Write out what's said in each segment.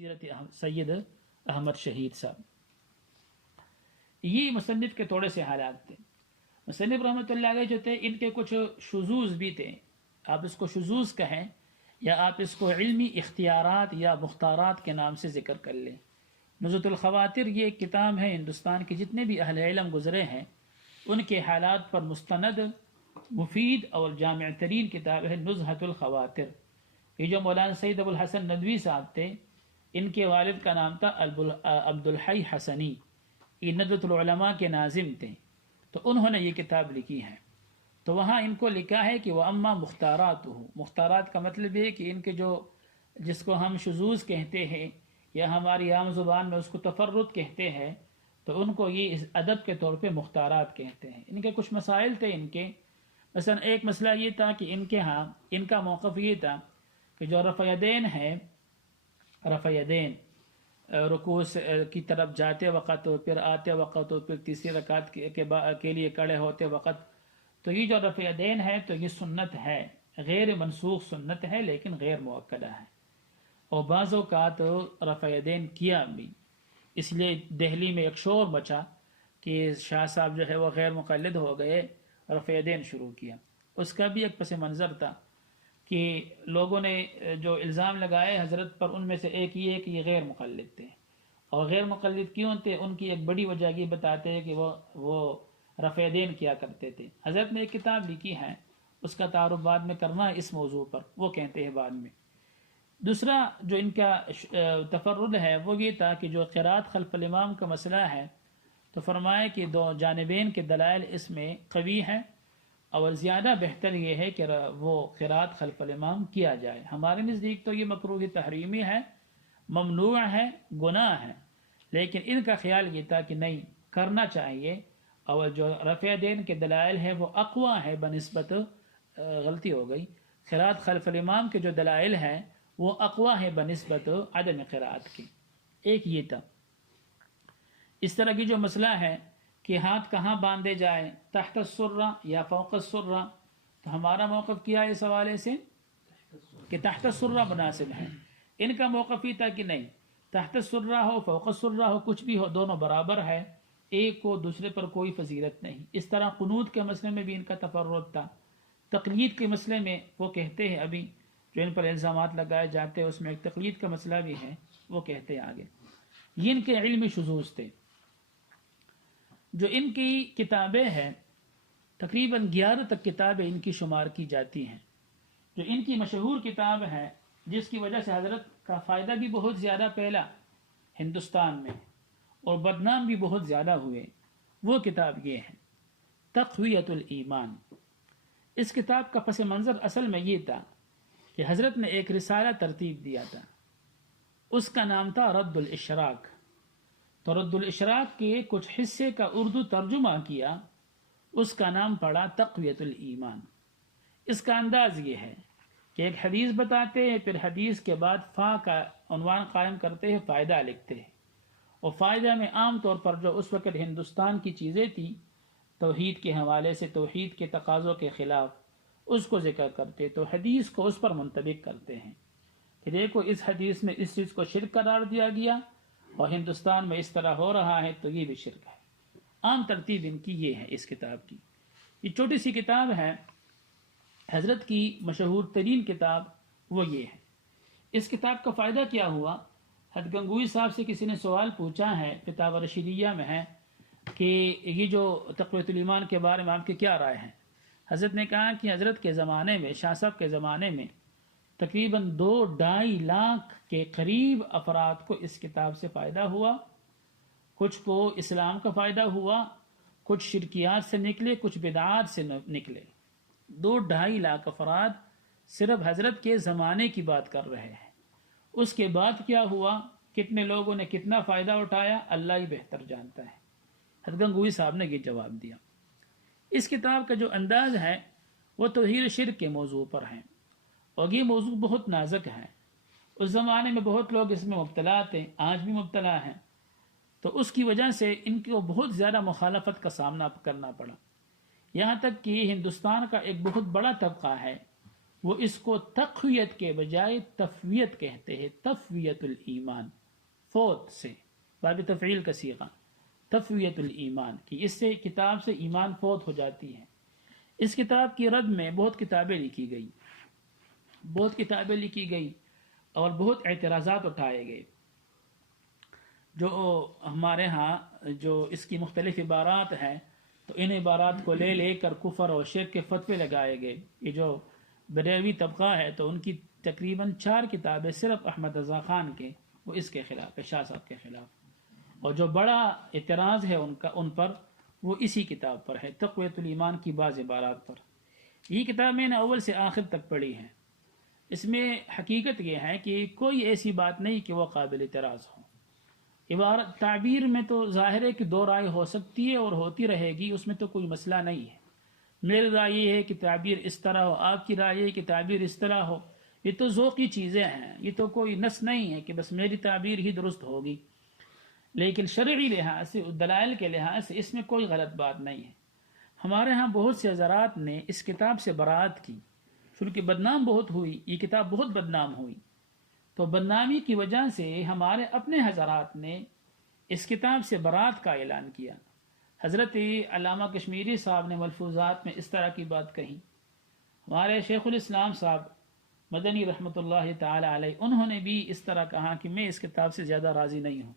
سیرت سید احمد شہید صاحب. یہ مصنف کے تھوڑے سے حالات تھے. مصنف رحمۃ اللہ علیہ جو تھے ان کے کچھ شذوذ بھی تھے. آپ اس کو شذوذ کہیں یا آپ اس کو علمی اختیارات یا مختارات کے نام سے ذکر کر لیں. نزهة الخواطر یہ ایک کتاب ہے، ہندوستان کے جتنے بھی اہل علم گزرے ہیں ان کے حالات پر مستند مفید اور جامع ترین کتاب ہے نزهة الخواطر. یہ جو مولانا سید ابو الحسن ندوی صاحب تھے ان کے والد کا نام تھا عبد الحی حسنی. یہ ندوۃ العلماء کے ناظم تھے، تو انہوں نے یہ کتاب لکھی ہے. تو وہاں ان کو لکھا ہے کہ وہ اما مختارات ہو. مختارات کا مطلب ہے کہ ان کے جو جس کو ہم شذوذ کہتے ہیں یا ہماری عام زبان میں اس کو تفرد کہتے ہیں، تو ان کو یہ ادب کے طور پہ مختارات کہتے ہیں. ان کے کچھ مسائل تھے ان کے. مثلا ایک مسئلہ یہ تھا کہ ان کے ہاں ان کا موقف یہ تھا کہ جو رفع یدین ہے، رفع یدین رکوع کی طرف جاتے وقت ہو، پھر آتے وقت ہو، پھر تیسری رکعت کے لیے کھڑے ہوتے وقت، تو یہ جو رفع یدین ہے تو یہ سنت ہے، غیر منسوخ سنت ہے لیکن غیر مؤکدہ ہے. اور بعض اوقات رفع یدین کیا بھی. اس لیے دہلی میں ایک شور مچا کہ شاہ صاحب جو ہے وہ غیر مقلد ہو گئے، رفع یدین شروع کیا. اس کا بھی ایک پس منظر تھا کہ لوگوں نے جو الزام لگائے حضرت پر ان میں سے ایک یہ ہے کہ یہ غیر مقلد تھے. اور غیر مقلد کیوں تھے؟ ان کی ایک بڑی وجہ یہ بتاتے ہیں کہ وہ رفع یدین کیا کرتے تھے. حضرت نے ایک کتاب لکھی ہے، اس کا تعارف بعد میں کرنا ہے اس موضوع پر، وہ کہتے ہیں بعد میں. دوسرا جو ان کا تفرد ہے وہ یہ تھا کہ جو قرات خلف الامام کا مسئلہ ہے تو فرمائے کہ دو جانبین کے دلائل اس میں قوی ہیں اور زیادہ بہتر یہ ہے کہ وہ قرات خلف الامام کیا جائے. ہمارے نزدیک تو یہ مکروہ تحریمی ہے، ممنوع ہے، گناہ ہے، لیکن ان کا خیال یہ تھا کہ نہیں، کرنا چاہیے. اور جو رفع یدین کے دلائل ہے وہ اقوی ہے بنسبت، غلطی ہو گئی، قرات خلف الامام کے جو دلائل ہیں وہ اقوی ہے بنسبت عدم قرات کی. ایک یہ تھا. اس طرح کی جو مسئلہ ہے کہ ہاتھ کہاں باندھے جائے، تحت السرہ یا فوق السرہ، تو ہمارا موقف کیا ہے اس حوالے سے کہ تحت السرہ مناسب ہے. ان کا موقف یہ تھا کہ نہیں، تحت السرہ ہو فوق السرہ ہو کچھ بھی ہو دونوں برابر ہے، ایک کو دوسرے پر کوئی فضیلت نہیں. اس طرح قنوت کے مسئلے میں بھی ان کا تفرد تھا. تقلید کے مسئلے میں وہ کہتے ہیں ابھی جو ان پر الزامات لگائے جاتے ہیں اس میں ایک تقلید کا مسئلہ بھی ہے، وہ کہتے ہیں آگے. یہ ان کے علمی شذوذ تھے. جو ان کی کتابیں ہیں تقریباً 11 تک کتابیں ان کی شمار کی جاتی ہیں. جو ان کی مشہور کتاب ہے جس کی وجہ سے حضرت کا فائدہ بھی بہت زیادہ پہلا ہندوستان میں اور بدنام بھی بہت زیادہ ہوئے، وہ کتاب یہ ہے تقویۃ الایمان. اس کتاب کا پس منظر اصل میں یہ تھا کہ حضرت نے ایک رسالہ ترتیب دیا تھا، اس کا نام تھا رد الاشراک. تو رد الاشراک کے کچھ حصے کا اردو ترجمہ کیا، اس کا نام پڑا تقویۃ الایمان. اس کا انداز یہ ہے کہ ایک حدیث بتاتے ہیں، پھر حدیث کے بعد فا کا عنوان قائم کرتے ہیں، فائدہ لکھتے ہیں. اور فائدہ میں عام طور پر جو اس وقت ہندوستان کی چیزیں تھیں توحید کے حوالے سے، توحید کے تقاضوں کے خلاف، اس کو ذکر کرتے تو حدیث کو اس پر منطبق کرتے ہیں کہ دیکھو اس حدیث میں اس چیز کو شرک قرار دیا گیا اور ہندوستان میں اس طرح ہو رہا ہے تو یہ بھی شرک ہے. عام ترتیب ان کی یہ ہے اس کتاب کی. یہ چھوٹی سی کتاب ہے، حضرت کی مشہور ترین کتاب وہ یہ ہے. اس کتاب کا فائدہ کیا ہوا؟ حضرت گنگوئی صاحب سے کسی نے سوال پوچھا ہے، فتاوی رشیدیہ میں ہے، کہ یہ جو تقویۃ الایمان کے بارے میں آپ کی کیا رائے ہے؟ حضرت نے کہا کہ حضرت کے زمانے میں، شاہ صاحب کے زمانے میں تقریباً 2-2.5 لاکھ کے قریب افراد کو اس کتاب سے فائدہ ہوا. کچھ کو اسلام کا فائدہ ہوا، کچھ شرکیات سے نکلے، کچھ بدعات سے نکلے. 2-2.5 لاکھ افراد صرف حضرت کے زمانے کی بات کر رہے ہیں. اس کے بعد کیا ہوا، کتنے لوگوں نے کتنا فائدہ اٹھایا، اللہ ہی بہتر جانتا ہے. حضرت گنگوئی صاحب نے یہ جواب دیا. اس کتاب کا جو انداز ہے وہ توحید شرک کے موضوع پر ہے، اور یہ موضوع بہت نازک ہے. اس زمانے میں بہت لوگ اس میں مبتلا تھے، آج بھی مبتلا ہیں، تو اس کی وجہ سے ان کو بہت زیادہ مخالفت کا سامنا کرنا پڑا. یہاں تک کہ ہندوستان کا ایک بہت بڑا طبقہ ہے وہ اس کو تقویت کے بجائے تفویت کہتے ہیں، تفویت الایمان، فوت سے باب تفعیل کا صیغہ، تفویت الایمان، کہ اس سے کتاب سے ایمان فوت ہو جاتی ہے۔ اس کتاب کی رد میں بہت کتابیں لکھی گئی اور بہت اعتراضات اٹھائے گئے، جو ہمارے ہاں جو اس کی مختلف عبارات ہیں تو ان عبارات کو لے کر کفر اور شرک کے فتوے لگائے گئے۔ یہ جو بریلوی طبقہ ہے تو ان کی تقریباً 4 کتابیں صرف احمد رضا خان کے، وہ اس کے خلاف ہے، شاہ صاحب کے خلاف، اور جو بڑا اعتراض ہے ان پر وہ اسی کتاب پر ہے، تقویت الایمان کی بعض عبارات پر۔ یہ کتاب میں نے اول سے آخر تک پڑھی ہے۔ اس میں حقیقت یہ ہے کہ کوئی ایسی بات نہیں کہ وہ قابل اعتراض ہو۔ عبارت تعبیر میں تو ظاہر ہے کہ 2 رائے ہو سکتی ہے اور ہوتی رہے گی، اس میں تو کوئی مسئلہ نہیں ہے۔ میری رائے یہ ہے کہ تعبیر اس طرح ہو، آپ کی رائے ہے کہ تعبیر اس طرح ہو، یہ تو ذوقی چیزیں ہیں، یہ تو کوئی نص نہیں ہے کہ بس میری تعبیر ہی درست ہوگی۔ لیکن شرعی لحاظ سے، دلائل کے لحاظ سے اس میں کوئی غلط بات نہیں ہے۔ ہمارے ہاں بہت سے حضرات نے اس کتاب سے برات کی، چونکہ بدنام بہت ہوئی، یہ کتاب بہت بدنام ہوئی، تو بدنامی کی وجہ سے ہمارے اپنے حضرات نے اس کتاب سے برات کا اعلان کیا۔ حضرت علامہ کشمیری صاحب نے ملفوظات میں اس طرح کی بات کہی۔ ہمارے شیخ الاسلام صاحب مدنی رحمۃ اللہ تعالی علیہ، انہوں نے بھی اس طرح کہا کہ میں اس کتاب سے زیادہ راضی نہیں ہوں،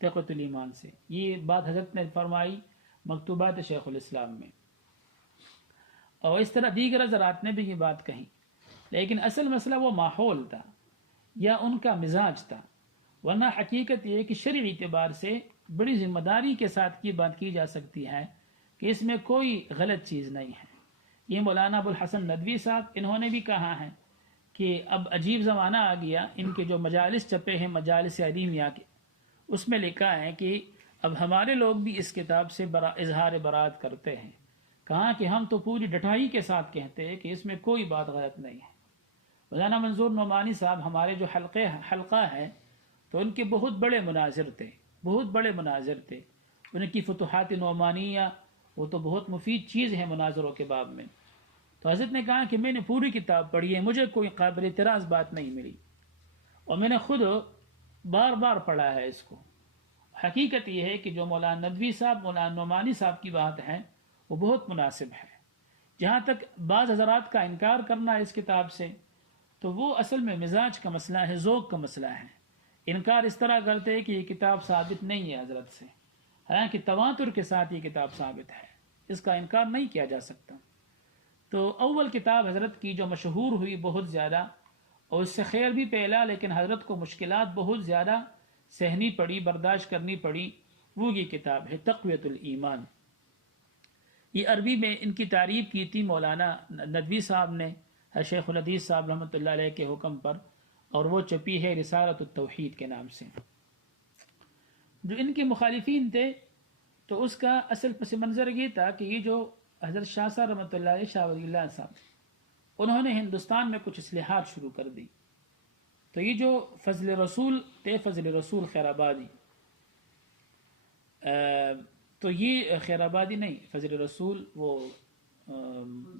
تقویت الایمان سے۔ یہ بات حضرت نے فرمائی مکتوبات شیخ الاسلام میں، اور اس طرح دیگر حضرات نے بھی یہ بات کہی۔ لیکن اصل مسئلہ وہ ماحول تھا یا ان کا مزاج تھا، ورنہ حقیقت یہ کہ شرعی اعتبار سے بڑی ذمہ داری کے ساتھ یہ بات کی جا سکتی ہے کہ اس میں کوئی غلط چیز نہیں ہے۔ یہ مولانا ابو الحسن ندوی صاحب، انہوں نے بھی کہا ہے کہ اب عجیب زمانہ آ گیا، ان کے جو مجالس چھپے ہیں مجالس علیمیہ کے، اس میں لکھا ہے کہ اب ہمارے لوگ بھی اس کتاب سے اظہار برات کرتے ہیں۔ کہا کہ ہم تو پوری ڈٹائی کے ساتھ کہتے ہیں کہ اس میں کوئی بات غلط نہیں ہے۔ مولانا منظور نعمانی صاحب ہمارے جو حلقہ ہے تو ان کے بہت بڑے مناظر تھے، ان کی فتوحات نعمانیہ وہ تو بہت مفید چیز ہے مناظروں کے باب میں۔ تو حضرت نے کہا کہ میں نے پوری کتاب پڑھی ہے، مجھے کوئی قابل اعتراض بات نہیں ملی، اور میں نے خود بار بار پڑھا ہے اس کو۔ حقیقت یہ ہے کہ جو مولانا ندوی صاحب، مولانا نعمانی صاحب کی بات ہے وہ بہت مناسب ہے۔ جہاں تک بعض حضرات کا انکار کرنا ہے اس کتاب سے، تو وہ اصل میں مزاج کا مسئلہ ہے، ذوق کا مسئلہ ہے۔ انکار اس طرح کرتے ہیں کہ یہ کتاب ثابت نہیں ہے حضرت سے، حالانکہ تواتر کے ساتھ یہ کتاب ثابت ہے، اس کا انکار نہیں کیا جا سکتا۔ تو اول کتاب حضرت کی جو مشہور ہوئی بہت زیادہ، اور اس سے خیر بھی پھیلا، لیکن حضرت کو مشکلات بہت زیادہ سہنی پڑی، برداشت کرنی پڑی، وہ یہ کتاب ہے تقویت الایمان۔ یہ عربی میں ان کی تعریف کی تھی مولانا ندوی صاحب نے شیخ الحدیث صاحب رحمۃ اللہ علیہ کے حکم پر، اور وہ چھپی ہے رسالۃ التوحید کے نام سے۔ جو ان کے مخالفین تھے تو اس کا اصل پس منظر یہ تھا کہ یہ جو حضرت شاہ صاحب رحمۃ اللہ علیہ، شاہ ولی اللہ صاحب، انہوں نے ہندوستان میں کچھ اصلاحات شروع کر دی۔ تو یہ جو فضل رسول تھے، فضل رسول خیر آبادی، تو یہ خیر آبادی نہیں، فضل رسول وہ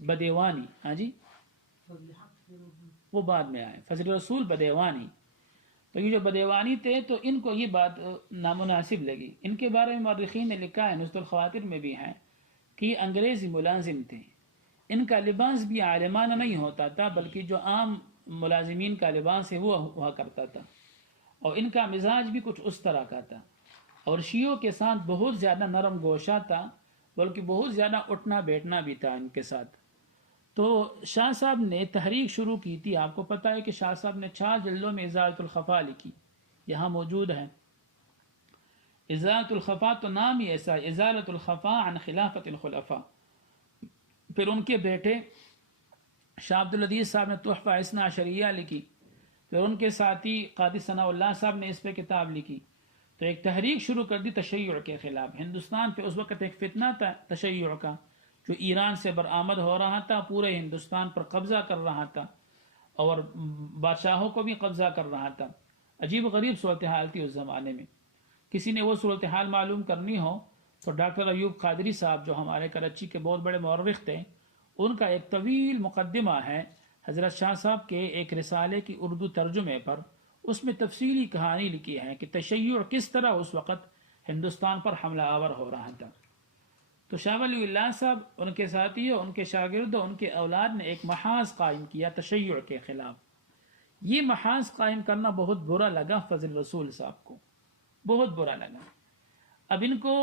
بدیوانی، ہاں جی وہ بعد میں آئے، فضل رسول بدیوانی۔ تو یہ جو بدیوانی تھے تو ان کو یہ بات نامناسب لگی۔ ان کے بارے میں مورخین نے لکھا ہے، نزلۃ الخواطر میں بھی ہے، کہ یہ انگریزی ملازم تھے۔ ان کا لباس بھی عالمانہ نہیں ہوتا تھا، بلکہ جو عام ملازمین کا لباس ہے وہ ہوا کرتا تھا، اور ان کا مزاج بھی کچھ اس طرح کا تھا، اور شیعوں کے ساتھ بہت زیادہ نرم گوشہ تھا، بلکہ بہت زیادہ اٹھنا بیٹھنا بھی تھا ان کے ساتھ۔ تو شاہ صاحب نے تحریک شروع کی تھی۔ آپ کو پتہ ہے کہ شاہ صاحب نے 4 جلدوں میں ازالۃ الخفا لکھی، یہاں موجود ہے۔ ازالۃ الخفا تو نام ہی ایسا ہے، ازالۃ الخفا عن خلافت الخلفاء۔ پھر ان کے بیٹے شاہ عبدالعزیز صاحب نے تحفہ اثنا عشریہ لکھی، پھر ان کے ساتھی قاضی ثناء اللہ صاحب نے اس پہ کتاب لکھی۔ تو ایک تحریک شروع کر دی تشیع کے خلاف۔ ہندوستان پہ اس وقت ایک فتنہ تھا تشیع کا، جو ایران سے برآمد ہو رہا تھا، پورے ہندوستان پر قبضہ کر رہا تھا، اور بادشاہوں کو بھی قبضہ کر رہا تھا۔ عجیب غریب صورتحال تھی اس زمانے میں۔ کسی نے وہ صورتحال معلوم کرنی ہو تو ڈاکٹر ایوب قادری صاحب، جو ہمارے کراچی کے بہت بڑے مورخ تھے، ان کا ایک طویل مقدمہ ہے حضرت شاہ صاحب کے ایک رسالے کی اردو ترجمے پر اس میں تفصیلی کہانی لکھی ہے کہ تشیع کس طرح اس وقت ہندوستان پر حملہ آور ہو رہا تھا۔ تو شاہ ولی اللہ صاحب، ان کے ساتھیوں، ان کے شاگردوں، ان کے اولاد نے ایک محاذ قائم کیا تشیع کے خلاف۔ یہ محاذ قائم کرنا بہت برا لگا فضل رسول صاحب کو، بہت برا لگا۔ اب ان کو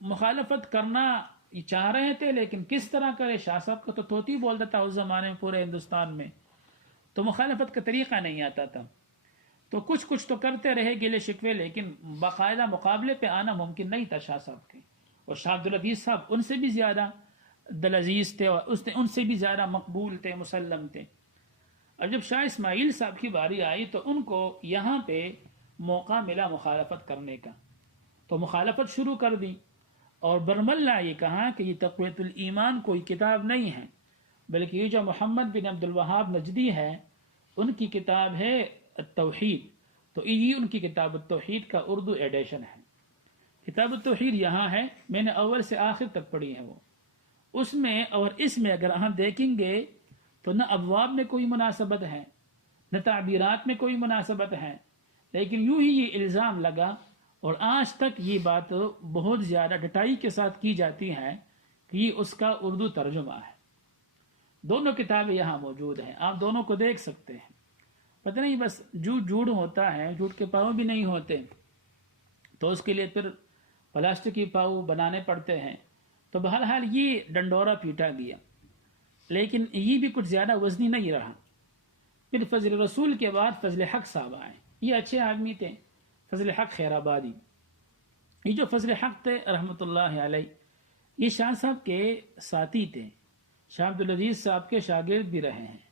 مخالفت کرنا یہ چاہ رہے تھے، لیکن کس طرح کرے؟ شاہ صاحب کا تو طوطی بولتا تھا اس زمانے میں پورے ہندوستان میں، تو مخالفت کا طریقہ نہیں آتا تھا۔ تو کچھ تو کرتے رہے گلے شکوے، لیکن باقاعدہ مقابلے پہ آنا ممکن نہیں تھا شاہ صاحب کے۔ اور شاہ عبدالعزیز صاحب ان سے بھی زیادہ دلعزیز تھے، اور ان سے بھی زیادہ مقبول تھے، مسلم تھے۔ اور جب شاہ اسماعیل صاحب کی باری آئی تو ان کو یہاں پہ موقع ملا مخالفت کرنے کا، تو مخالفت شروع کر دی۔ اور برملا یہ کہا کہ یہ تقویۃ الایمان کوئی کتاب نہیں ہے، بلکہ یہ جو محمد بن عبد الوہاب نجدی ہے ان کی کتاب ہے التوحید، تو یہ ان کی کتاب التوحید کا اردو ایڈیشن ہے۔ کتاب التوحید یہاں ہے، میں نے اول سے آخر تک پڑھی ہے وہ۔ اس میں اور اس میں اگر ہم دیکھیں گے تو نہ ابواب میں کوئی مناسبت ہے، نہ تعبیرات میں کوئی مناسبت ہے، لیکن یوں ہی یہ الزام لگا، اور آج تک یہ بات بہت زیادہ ڈٹائی کے ساتھ کی جاتی ہے کہ یہ اس کا اردو ترجمہ ہے۔ دونوں کتابیں یہاں موجود ہیں، آپ دونوں کو دیکھ سکتے ہیں۔ پتہ نہیں بس جھوٹ ہوتا ہے، جھوٹ کے پاؤں بھی نہیں ہوتے، تو اس کے لیے پھر پلاسٹک کی پاؤں بنانے پڑتے ہیں۔ تو بہرحال یہ ڈنڈورا پیٹا گیا، لیکن یہ بھی کچھ زیادہ وزنی نہیں رہا۔ پھر فضل رسول کے بعد فضل حق صاحب آئے، یہ اچھے آدمی تھے، فضل حق خیر آبادی۔ یہ جو فضل حق تھے رحمۃ اللہ علیہ، یہ شاہ صاحب کے ساتھی تھے، شاہ عبدالعزیز صاحب کے شاگرد بھی رہے ہیں۔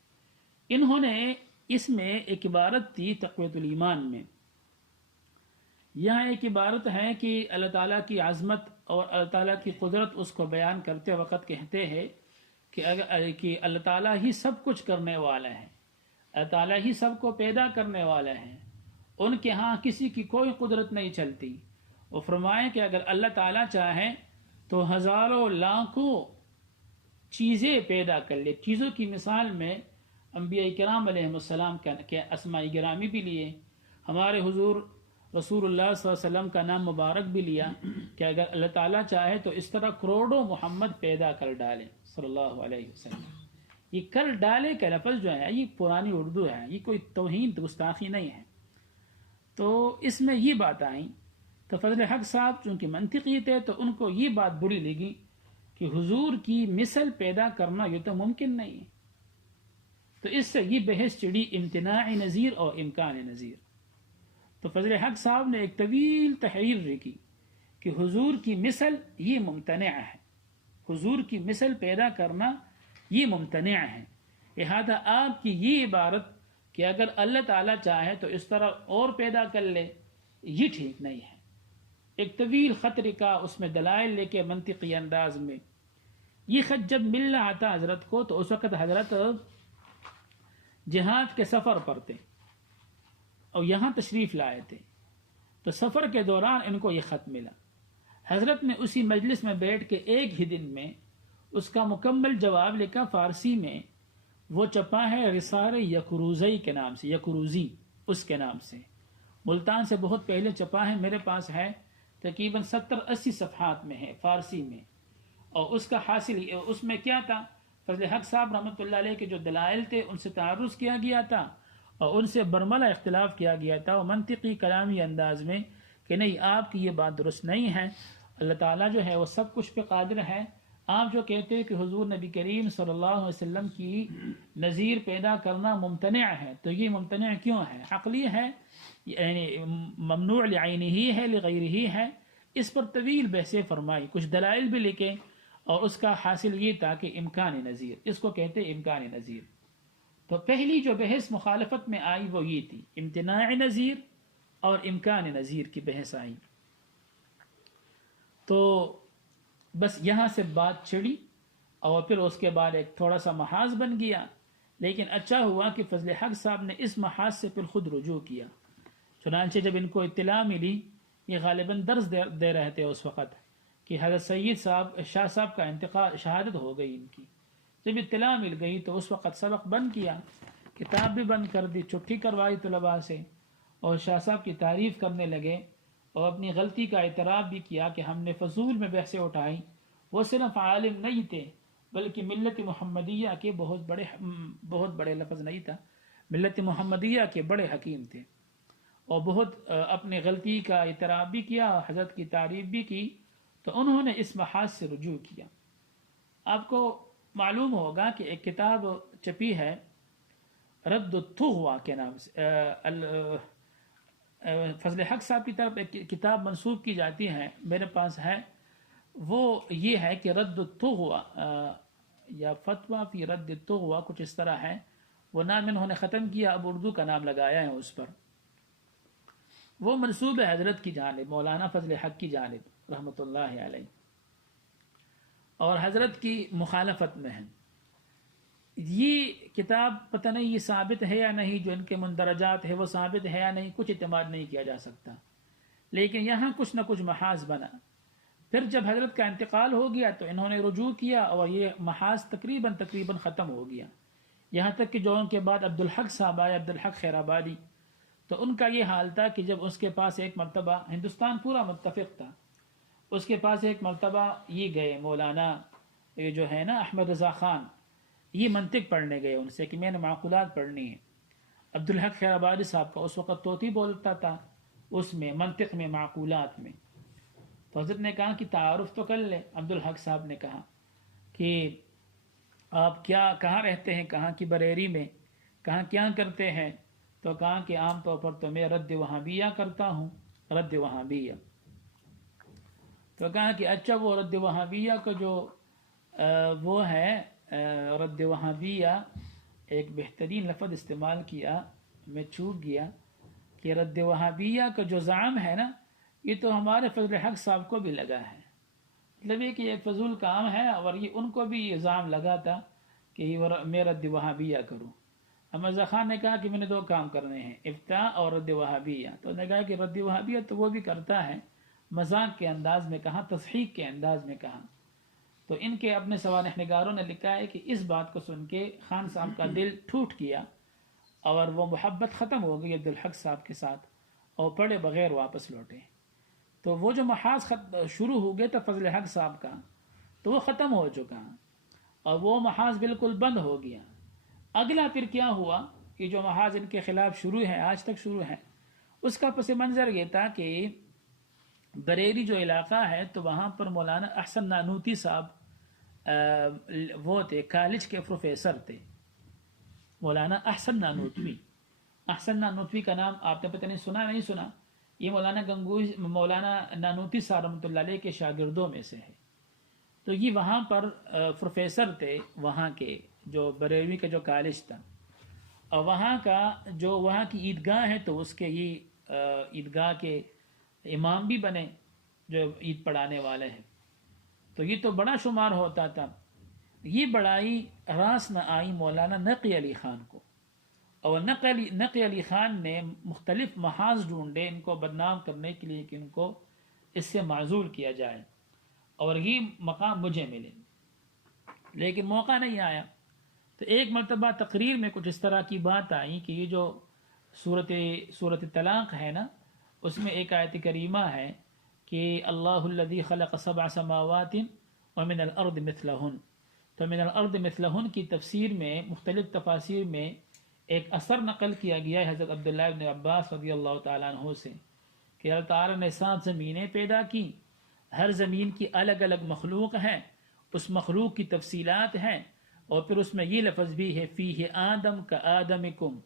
انہوں نے اس میں ایک عبارت تھی تقویۃ الایمان میں، یہاں ایک عبارت ہے کہ اللہ تعالیٰ کی عظمت اور اللہ تعالیٰ کی قدرت اس کو بیان کرتے وقت کہتے ہیں کہ اللہ تعالیٰ ہی سب کچھ کرنے والا ہے، اللہ تعالیٰ ہی سب کو پیدا کرنے والا ہے، ان کے ہاں کسی کی کوئی قدرت نہیں چلتی۔ وہ فرمائیں کہ اگر اللہ تعالیٰ چاہے تو ہزاروں لاکھوں چیزیں پیدا کر لے۔ چیزوں کی مثال میں انبیاء کرام علیہ السلام کے اسماء گرامی بھی لیے، ہمارے حضور رسول اللہ صلی اللہ علیہ وسلم کا نام مبارک بھی لیا کہ اگر اللہ تعالیٰ چاہے تو اس طرح کروڑوں محمد پیدا کر ڈالے صلی اللہ علیہ وسلم۔ یہ کر ڈالے کا لفظ جو ہے یہ پرانی اردو ہے، یہ کوئی توہین گستاخی نہیں ہے۔ تو اس میں یہ بات آئی تو فضل حق صاحب چونکہ منطقی تھے تو ان کو یہ بات بری لگی کہ حضور کی مثل پیدا کرنا یہ تو ممکن نہیں ہے۔ تو اس سے یہ بحث چڑی امتناع نظیر اور امکان نظیر۔ تو فضل حق صاحب نے ایک طویل تحریر لکھی کہ حضور کی مثل یہ ممتنع ہے، حضور کی مثل پیدا کرنا یہ ممتنع ہے، لہذا آپ کی یہ عبارت کہ اگر اللہ تعالیٰ چاہے تو اس طرح اور پیدا کر لے، یہ ٹھیک نہیں ہے۔ ایک طویل خط لکھا، اس میں دلائل لے کے منطقی انداز میں۔ یہ خط جب مل رہا تھا حضرت کو تو اس وقت حضرت جہاد کے سفر پر تھے اور یہاں تشریف لائے تھے، تو سفر کے دوران ان کو یہ خط ملا۔ حضرت نے اسی مجلس میں بیٹھ کے ایک ہی دن میں اس کا مکمل جواب لکھا، فارسی میں وہ چھپا ہے رسالہ یکروزی کے نام سے، یکروزی اس کے نام سے، ملتان سے بہت پہلے چھپا ہے، میرے پاس ہے، تقریباً 70-80 صفحات میں ہے فارسی میں۔ اور اس کا حاصل اس میں کیا تھا، فضل حق صاحب رحمۃ اللہ علیہ کے جو دلائل تھے ان سے تعرض کیا گیا تھا اور ان سے برملا اختلاف کیا گیا تھا، اور منطقی کلامی انداز میں کہ نہیں آپ کی یہ بات درست نہیں ہے، اللہ تعالیٰ جو ہے وہ سب کچھ پہ قادر ہے۔ آپ جو کہتے ہیں کہ حضور نبی کریم صلی اللہ علیہ وسلم کی نظیر پیدا کرنا ممتنع ہے، تو یہ ممتنع کیوں ہے؟ عقلی ہے، یعنی ممنوع لعینہ ہے، لغیرہ ہے۔ اس پر طویل بحثیں فرمائی، کچھ دلائل بھی لکھے، اور اس کا حاصل یہ تھا کہ امکان نظیر، اس کو کہتے ہیں امکان نظیر۔ تو پہلی جو بحث مخالفت میں آئی وہ یہ تھی، امتناع نظیر اور امکان نظیر کی بحث آئی۔ تو بس یہاں سے بات چڑھی اور پھر اس کے بعد ایک تھوڑا سا محاذ بن گیا، لیکن اچھا ہوا کہ فضل حق صاحب نے اس محاذ سے پھر خود رجوع کیا۔ چنانچہ جب ان کو اطلاع ملی، یہ غالباً درس دے رہے تھے اس وقت، کہ حضرت سید صاحب شاہ صاحب کا انتقال، شہادت ہو گئی ان کی، جب اطلاع مل گئی تو اس وقت سبق بند کیا، کتاب بھی بند کر دی، چھٹی کروائی طلباء سے، اور شاہ صاحب کی تعریف کرنے لگے اور اپنی غلطی کا اعتراف بھی کیا کہ ہم نے فضول میں بحثیں اٹھائی۔ وہ صرف عالم نہیں تھے بلکہ ملت محمدیہ کے بہت بڑے لفظ نہیں تھا، ملت محمدیہ کے بڑے حکیم تھے، اور بہت اپنی غلطی کا اعتراف بھی کیا، حضرت کی تعریف بھی کی، تو انہوں نے اس محاذ سے رجوع کیا۔ آپ کو معلوم ہوگا کہ ایک کتاب چھپی ہے رد الطغوہ کے نام سے، فضل حق صاحب کی طرف ایک کتاب منسوب کی جاتی ہے، میرے پاس ہے، وہ یہ ہے کہ رد الطغوہ یا فتویٰ فی رد الطغوہ کچھ اس طرح ہے، وہ نام انہوں نے ختم کیا، اب اردو کا نام لگایا ہے اس پر۔ وہ منسوب ہے حضرت کی جانب، مولانا فضل حق کی جانب رحمۃ اللہ علیہ، اور حضرت کی مخالفت میں ہے۔ یہ کتاب پتہ نہیں یہ ثابت ہے یا نہیں، جو ان کے مندرجات ہے وہ ثابت ہے یا نہیں، کچھ اعتماد نہیں کیا جا سکتا، لیکن یہاں کچھ نہ کچھ محاذ بنا۔ پھر جب حضرت کا انتقال ہو گیا تو انہوں نے رجوع کیا اور یہ محاذ تقریباً ختم ہو گیا، یہاں تک کہ جو ان کے بعد عبدالحق صاحب آئے، عبدالحق خیر آبادی، تو ان کا یہ حال تھا کہ جب اس کے پاس ایک مرتبہ، ہندوستان پورا متفق تھا، اس کے پاس ایک مرتبہ یہ گئے مولانا یہ جو ہے نا احمد رضا خان، یہ منطق پڑھنے گئے ان سے کہ میں نے معقولات پڑھنی ہے۔ عبدالحق خیر آبادی صاحب کا اس وقت طوطی بولتا تھا، اس میں منطق میں معقولات میں، تو حضرت نے کہا کہ تعارف تو کر لے۔ عبدالحق صاحب نے کہا کہ آپ کہاں رہتے ہیں، کہاں کی بریری میں، کہاں کیا کرتے ہیں، تو کہا کہ عام طور پر تو میں رد وہابیہ کرتا ہوں، رد وہابیہ۔ تو کہا کہ اچھا وہ رد وہابیہ کا جو وہ ہے رد وہابیہ، ایک بہترین لفظ استعمال کیا، میں چوک گیا، کہ رد وہابیہ کا جو زعم ہے نا، یہ تو ہمارے فضل حق صاحب کو بھی لگا ہے، مطلب یہ کہ ایک فضول کام ہے، اور یہ ان کو بھی یہ زعم لگا تھا کہ میں رد وہابیہ کروں۔ احمد رضا خان نے کہا کہ میں نے دو کام کرنے ہیں، افتاء اور رد وہابیہ، تو انہوں نے کہا کہ رد وہابیہ تو وہ بھی کرتا ہے، مذاق کے انداز میں کہا، تصحیح کے انداز میں کہا۔ تو ان کے اپنے سوانح نگاروں نے لکھا ہے کہ اس بات کو سن کے خان صاحب کا دل ٹوٹ گیا اور وہ محبت ختم ہو گئی عبدالحق صاحب کے ساتھ، اور پڑھے بغیر واپس لوٹے۔ تو وہ جو محاذ شروع ہو گیا تھا فضل حق صاحب کا، تو وہ ختم ہو چکا، اور وہ محاذ بالکل بند ہو گیا۔ اگلا پھر کیا ہوا کہ جو محاذ ان کے خلاف شروع ہے، آج تک شروع ہے، اس کا پس منظر یہ تھا کہ بریلی جو علاقہ ہے تو وہاں پر مولانا احسن نانوتی صاحب وہ تھے، کالج کے پروفیسر تھے، مولانا احسن نانوتوی۔ احسن نانوتوی کا نام آپ نے پتہ نہیں سنا، نہیں سنا، یہ مولانا نانوتی صاحب رحمۃ اللہ علیہ کے شاگردوں میں سے ہے۔ تو یہ وہاں پر پروفیسر تھے، وہاں کے جو بریلوی کا جو کالج تھا، اور وہاں کی عیدگاہ ہے تو اس کے یہ عیدگاہ کے امام بھی بنے جو عید پڑھانے والے ہیں، تو یہ تو بڑا شمار ہوتا تھا۔ یہ بڑائی راس نہ آئی مولانا نقی علی خان کو، اور نقی علی خان نے مختلف محاذ ڈھونڈے ان کو بدنام کرنے کے لیے کہ ان کو اس سے معزول کیا جائے، اور یہ مقام مجھے ملے، لیکن موقع نہیں آیا۔ تو ایک مرتبہ تقریر میں کچھ اس طرح کی بات آئی کہ یہ جو صورت طلاق ہے نا، اس میں ایک آیت کریمہ ہے کہ اللہ الذی خلق سبع سماوات ومن الارض مثلہن، تو من الارض مثلہن کی تفسیر میں مختلف تفاسیر میں ایک اثر نقل کیا گیا ہے حضرت عبداللہ ابن عباس رضی اللہ تعالیٰ عنہ سے کہ اللہ تعالیٰ نے 7 زمینیں پیدا کی، ہر زمین کی الگ الگ مخلوق ہے، اس مخلوق کی تفصیلات ہیں، اور پھر اس میں یہ لفظ بھی ہے فیہ آدم کا آدمکم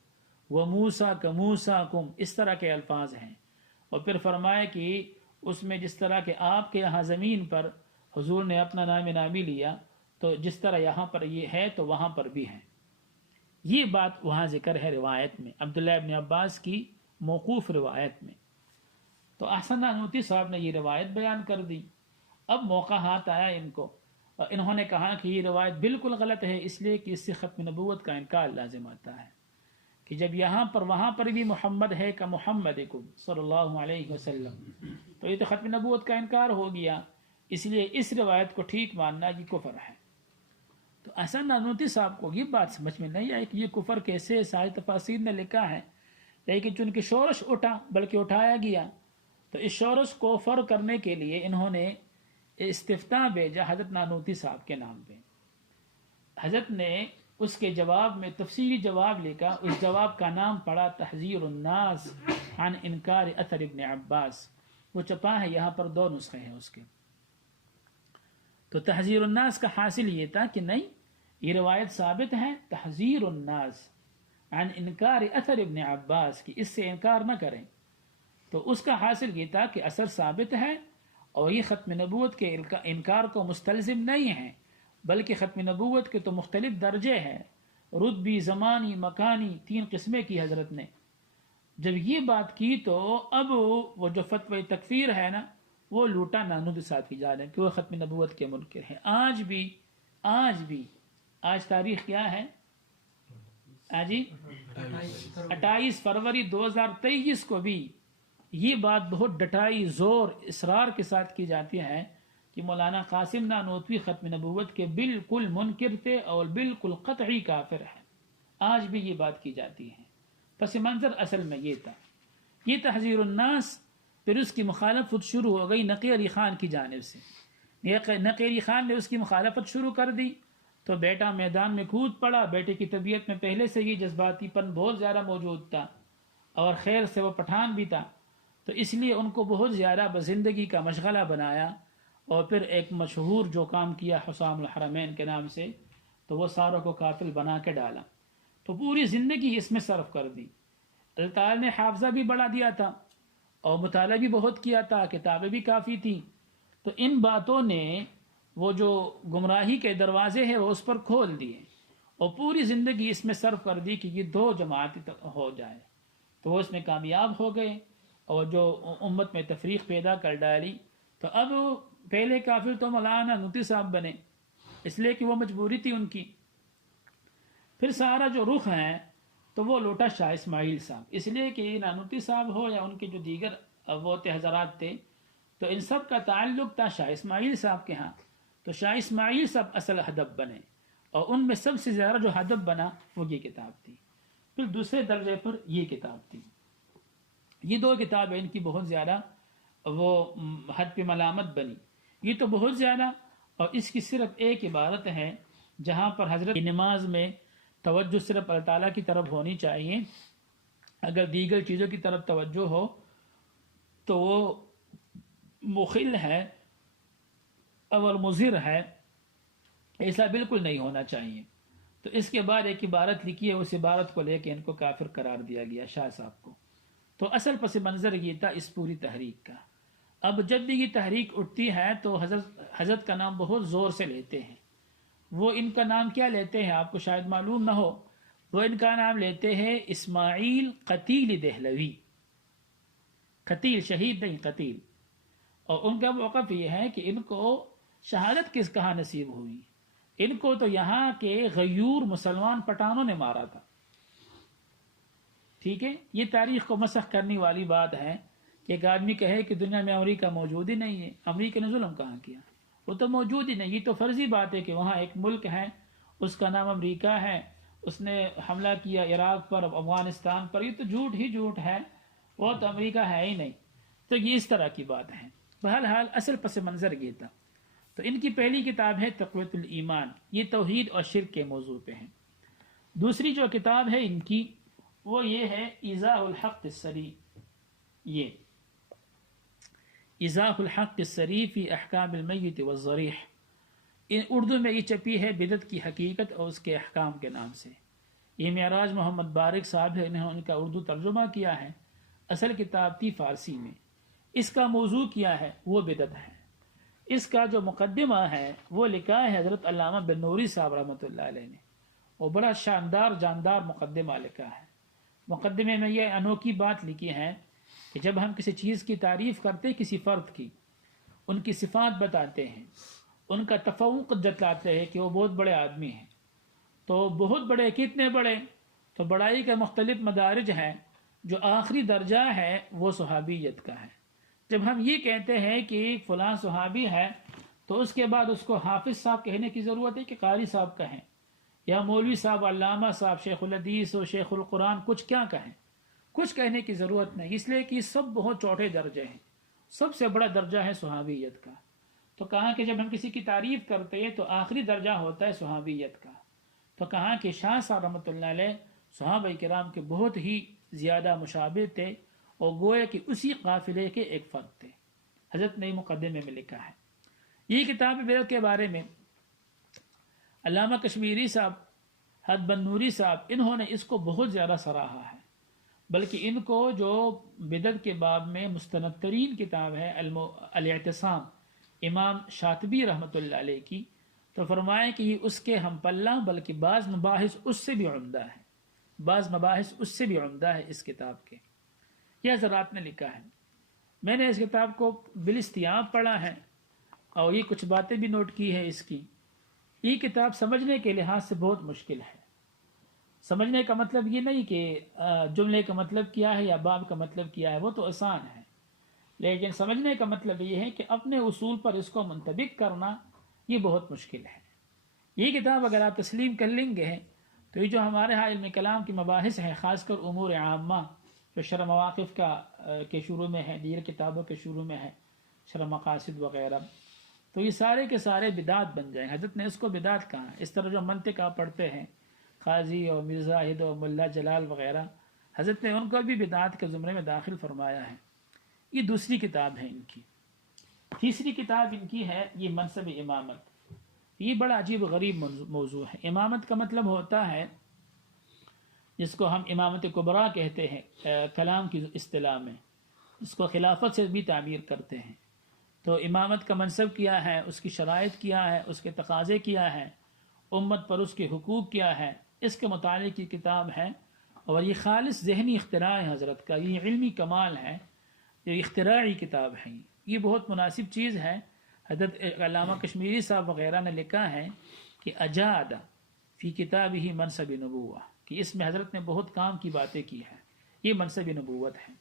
وموسیٰ کا موسیٰکم، اس طرح کے الفاظ ہیں، اور پھر فرمایا کہ اس میں جس طرح کہ آپ کے یہاں زمین پر حضور نے اپنا نام نامی لیا، تو جس طرح یہاں پر یہ ہے تو وہاں پر بھی ہے۔ یہ بات وہاں ذکر ہے روایت میں، عبداللہ ابن عباس کی موقوف روایت میں۔ تو احسن نانوتی صاحب نے یہ روایت بیان کر دی۔ اب موقع ہاتھ آیا ان کو، اور انہوں نے کہا کہ یہ روایت بالکل غلط ہے، اس لیے کہ اس سے ختم نبوت کا انکار لازم آتا ہے کہ جب یہاں پر وہاں پر بھی محمد ہے کا محمدکم صلی اللہ علیہ وسلم، تو یہ تو ختم نبوت کا انکار ہو گیا، اس لیے اس روایت کو ٹھیک ماننا یہ کفر ہے۔ تو حسن نانوتی صاحب کو یہ بات سمجھ میں نہیں آئی کہ یہ کفر کیسے، سارے تفاسیر نے لکھا ہے، لیکن چونکہ شورش اٹھا بلکہ اٹھایا گیا، تو اس شورش کو فرق کرنے کے لیے انہوں نے استفتاء بھیجا حضرت نانوتی صاحب کے نام پہ۔ حضرت نے اس کے جواب میں تفصیلی جواب لکھا، اس جواب کا نام پڑا تحذیر الناس عن انکار اثر ابن عباس، وہ چھپا ہے، یہاں پر 2 نسخے ہیں اس کے۔ تو تحذیر الناس کا حاصل یہ تھا کہ نہیں، یہ روایت ثابت ہے، تحذیر الناس عن انکار اثر ابن عباس، کی اس سے انکار نہ کریں۔ تو اس کا حاصل یہ تھا کہ اثر ثابت ہے، اور یہ ختم نبوت کے انکار کو مستلزم نہیں ہے، بلکہ ختم نبوت کے تو مختلف درجے ہیں، رتبی، زمانی، مکانی، 3 قسمیں کی حضرت نے۔ جب یہ بات کی تو اب وہ جو فتوی تکفیر ہے نا، وہ لوٹا نانوتی صاحب کی جانب کہ وہ ختم نبوت کے منکر ہیں۔ آج تاریخ کیا ہے؟ جی 28 فروری 2023 کو بھی یہ بات بہت ڈٹائی، زور، اصرار کے ساتھ کی جاتی ہے کہ مولانا قاسم نانوتوی ختم نبوت کے بالکل منکر تھے اور بالکل قطعی کافر ہیں۔ آج بھی یہ بات کی جاتی ہے۔ پس منظر اصل میں یہ تھا، یہ تحذیر الناس، پھر اس کی مخالفت شروع ہو گئی نقی علی خان کی جانب سے۔ نقی علی خان نے اس کی مخالفت شروع کر دی تو بیٹا میدان میں کود پڑا۔ بیٹے کی طبیعت میں پہلے سے ہی جذباتی پن بہت زیادہ موجود تھا، اور خیر سے وہ پٹھان بھی تھا، تو اس لیے ان کو بہت زیادہ زندگی کا مشغلہ بنایا، اور پھر ایک مشہور جو کام کیا حسام الحرمین کے نام سے، تو وہ ساروں کو قاتل بنا کے ڈالا، تو پوری زندگی اس میں صرف کر دی۔ اللہ تعالیٰ نے حافظہ بھی بڑھا دیا تھا، اور مطالعہ بھی بہت کیا تھا، کتابیں بھی کافی تھیں، تو ان باتوں نے وہ جو گمراہی کے دروازے ہیں وہ اس پر کھول دیے، اور پوری زندگی اس میں صرف کر دی کہ یہ 2 جماعت ہو جائے، تو وہ اس میں کامیاب ہو گئے، اور جو امت میں تفریق پیدا کر ڈالی۔ تو اب پہلے کافر تو مولانا نانوتی صاحب بنے، اس لیے کہ وہ مجبوری تھی ان کی۔ پھر سارا جو رخ ہے تو وہ لوٹا شاہ اسماعیل صاحب، اس لیے کہ نانوتی صاحب ہو یا ان کے جو دیگر وہ حضرات تھے، تو ان سب کا تعلق تھا شاہ اسماعیل صاحب کے ہاں، تو شاہ اسماعیل صاحب اصل ہدف بنے، اور ان میں سب سے زیادہ جو ہدف بنا وہ یہ کتاب تھی۔ پھر دوسرے درجے پر یہ کتاب تھی۔ یہ 2 کتابیں ان کی بہت زیادہ وہ حد پہ ملامت بنی، یہ تو بہت زیادہ، اور اس کی صرف ایک عبارت ہے جہاں پر حضرت کی نماز میں توجہ صرف اللہ تعالیٰ کی طرف ہونی چاہیے، اگر دیگر چیزوں کی طرف توجہ ہو تو وہ مخل ہے اور مضر ہے، ایسا بالکل نہیں ہونا چاہیے۔ تو اس کے بعد ایک عبارت لکھی ہے، اس عبارت کو لے کے ان کو کافر قرار دیا گیا شاہ صاحب کو۔ تو اصل پس منظر یہ تھا اس پوری تحریک کا۔ اب جب بھی یہ تحریک اٹھتی ہے تو حضرت کا نام بہت زور سے لیتے ہیں۔ وہ ان کا نام کیا لیتے ہیں آپ کو شاید معلوم نہ ہو، وہ ان کا نام لیتے ہیں اسماعیل قتیل دہلوی، قتیل شہید نہیں، قتیل۔ اور ان کا موقف یہ ہے کہ ان کو شہادت کس کہاں نصیب ہوئی، ان کو تو یہاں کے غیور مسلمان پٹھانوں نے مارا تھا۔ ٹھیک ہے، یہ تاریخ کو مسخ کرنے والی بات ہے کہ ایک آدمی کہے کہ دنیا میں امریکہ موجود ہی نہیں ہے، امریکہ نے ظلم کہاں کیا، وہ تو موجود ہی نہیں۔ یہ تو فرضی بات ہے کہ وہاں ایک ملک ہے، اس کا نام امریکہ ہے، اس نے حملہ کیا عراق پر، افغانستان پر، یہ تو جھوٹ ہی جھوٹ ہے، وہ تو امریکہ ہے ہی نہیں۔ تو یہ اس طرح کی بات ہے۔ بہرحال اصل پس منظر یہ تھا۔ تو ان کی پہلی کتاب ہے تقویۃ الایمان، یہ توحید اور شرک کے موضوع پہ ہے۔ دوسری جو کتاب ہے ان کی وہ یہ ہے ایضاح الحق الصریح، یہ ایضاح الحق الصریح فی احکام المیت والضریح، اردو میں یہ چھپی ہے بدعت کی حقیقت اور اس کے احکام کے نام سے۔ یہ معراج محمد بارک صاحب ہے، انہوں نے ان کا اردو ترجمہ کیا ہے، اصل کتاب تھی فارسی میں۔ اس کا موضوع کیا ہے؟ وہ بدعت ہے۔ اس کا جو مقدمہ ہے وہ لکھا ہے حضرت علامہ بن نوری صاحب رحمۃ اللہ علیہ نے، وہ بڑا شاندار جاندار مقدمہ لکھا ہے۔ مقدمے میں یہ انوکھی بات لکھی ہے کہ جب ہم کسی چیز کی تعریف کرتے، کسی فرد کی، ان کی صفات بتاتے ہیں، ان کا تفوق جتلاتے ہیں کہ وہ بہت بڑے آدمی ہیں، تو بہت بڑے کتنے بڑے؟ تو بڑائی کے مختلف مدارج ہیں، جو آخری درجہ ہے وہ صحابیت کا ہے۔ جب ہم یہ کہتے ہیں کہ فلاں صحابی ہے تو اس کے بعد اس کو حافظ صاحب کہنے کی ضرورت ہے کہ قاری صاحب کہیں، یا مولوی صاحب، علامہ صاحب، شیخ الحدیث و شیخ القرآن، کچھ کیا کہیں، کچھ کہنے کی ضرورت نہیں، اس لیے کہ یہ سب بہت چھوٹے درجے ہیں. سب سے بڑا درجہ ہے صحابیت کا. تو کہا کہ جب ہم کسی کی تعریف کرتے ہیں تو آخری درجہ ہوتا ہے صحابیت کا. تو کہا کہ شاہ صاحب رحمۃ اللہ علیہ صحابہ کرام کے بہت ہی زیادہ مشابہ تھے، اور گویا کہ اسی قافلے کے ایک فرد تھے. حضرت نے مقدمے میں لکھا ہے. یہ کتاب بیعت کے بارے میں علامہ کشمیری صاحب، حد بن نوری صاحب، انہوں نے اس کو بہت زیادہ سراہا ہے. بلکہ ان کو جو بدعت کے باب میں مستند ترین کتاب ہے الاعتصام امام شاطبی رحمۃ اللہ علیہ کی، تو فرمایا کہ یہ اس کے ہم پلہ، بلکہ بعض مباحث اس سے بھی عمدہ ہے، بعض مباحث اس سے بھی عمدہ ہے اس کتاب کے. یہ حضرات نے لکھا ہے. میں نے اس کتاب کو بالاستیاب پڑھا ہے اور یہ کچھ باتیں بھی نوٹ کی ہے اس کی. یہ کتاب سمجھنے کے لحاظ سے بہت مشکل ہے. سمجھنے کا مطلب یہ نہیں کہ جملے کا مطلب کیا ہے یا باب کا مطلب کیا ہے، وہ تو آسان ہے، لیکن سمجھنے کا مطلب یہ ہے کہ اپنے اصول پر اس کو منطبق کرنا یہ بہت مشکل ہے. یہ کتاب اگر آپ تسلیم کر لیں گے تو یہ جو ہمارے ہاں علم کلام کی مباحث ہیں، خاص کر امور عامہ جو شرح مواقف کا کے شروع میں ہے، دیگر کتابوں کے شروع میں ہے، شرح مقاصد وغیرہ، تو یہ سارے کے سارے بدعت بن جائیں. حضرت نے اس کو بدعت کہا. اس طرح جو منطق آپ پڑھتے ہیں قاضی اور مرزاہد اور ملا جلال وغیرہ، حضرت نے ان کو بھی بدعت کے زمرے میں داخل فرمایا ہے. یہ دوسری کتاب ہے ان کی. تیسری کتاب ان کی ہے یہ منصب امامت. یہ بڑا عجیب و غریب موضوع ہے. امامت کا مطلب ہوتا ہے جس کو ہم امامت کبریٰ کہتے ہیں کلام کی اصطلاح میں، جس کو خلافت سے بھی تعبیر کرتے ہیں. تو امامت کا منصب کیا ہے، اس کی شرائط کیا ہے، اس کے تقاضے کیا ہے، امت پر اس کے حقوق کیا ہے، اس کے متعلق یہ کتاب ہے. اور یہ خالص ذہنی اختراع ہے حضرت کا، یہ علمی کمال ہے، یہ اختراعی کتاب ہے. یہ بہت مناسب چیز ہے. حضرت علامہ کشمیری صاحب وغیرہ نے لکھا ہے کہ اجاد فی کتاب ہی منصب نبوہ، کہ اس میں حضرت نے بہت کام کی باتیں کی ہیں. یہ منصب نبوت ہے.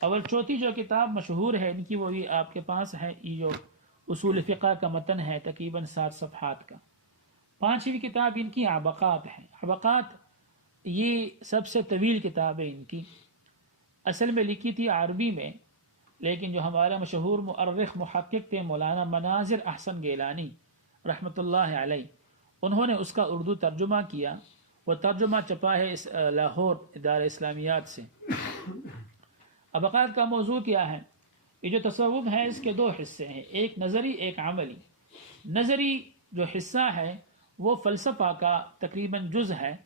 اور چوتھی جو کتاب مشہور ہے ان کی وہ بھی آپ کے پاس ہے، یہ جو اصول فقہ کا متن ہے تقریباً 7 صفحات کا. پانچویں کتاب ان کی عبقات ہے. عبقات یہ سب سے طویل کتاب ہے ان کی. اصل میں لکھی تھی عربی میں، لیکن جو ہمارے مشہور مؤرخ محقق تھے مولانا مناظر احسن گیلانی رحمۃ اللہ علیہ، انہوں نے اس کا اردو ترجمہ کیا. وہ ترجمہ چھپا ہے لاہور ادارہ اسلامیات سے. عبقات کا موضوع کیا ہے؟ یہ جو تصوف ہے اس کے 2 حصے ہیں، ایک نظری ایک عملی. نظری جو حصہ ہے وہ فلسفہ کا تقریباً جز ہے.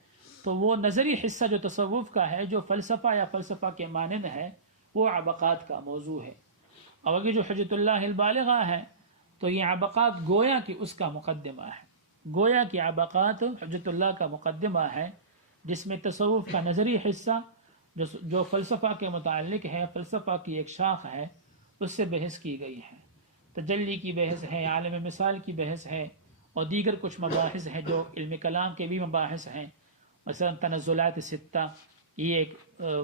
تو وہ نظری حصہ جو تصوف کا ہے، جو فلسفہ یا فلسفہ کے مانند ہے، وہ عبقات کا موضوع ہے. اور یہ جو حجت اللہ البالغہ ہے تو یہ عبقات گویا کہ اس کا مقدمہ ہے. گویا کہ عبقات حجت اللہ کا مقدمہ ہے، جس میں تصوف کا نظری حصہ جو فلسفہ کے متعلق ہے، فلسفہ کی ایک شاخ ہے، اس سے بحث کی گئی ہے. تجلی کی بحث ہے، عالم مثال کی بحث ہے، اور دیگر کچھ مباحث ہیں جو علم کلام کے بھی مباحث ہیں. مثلا تنزلات 6 یہ ایک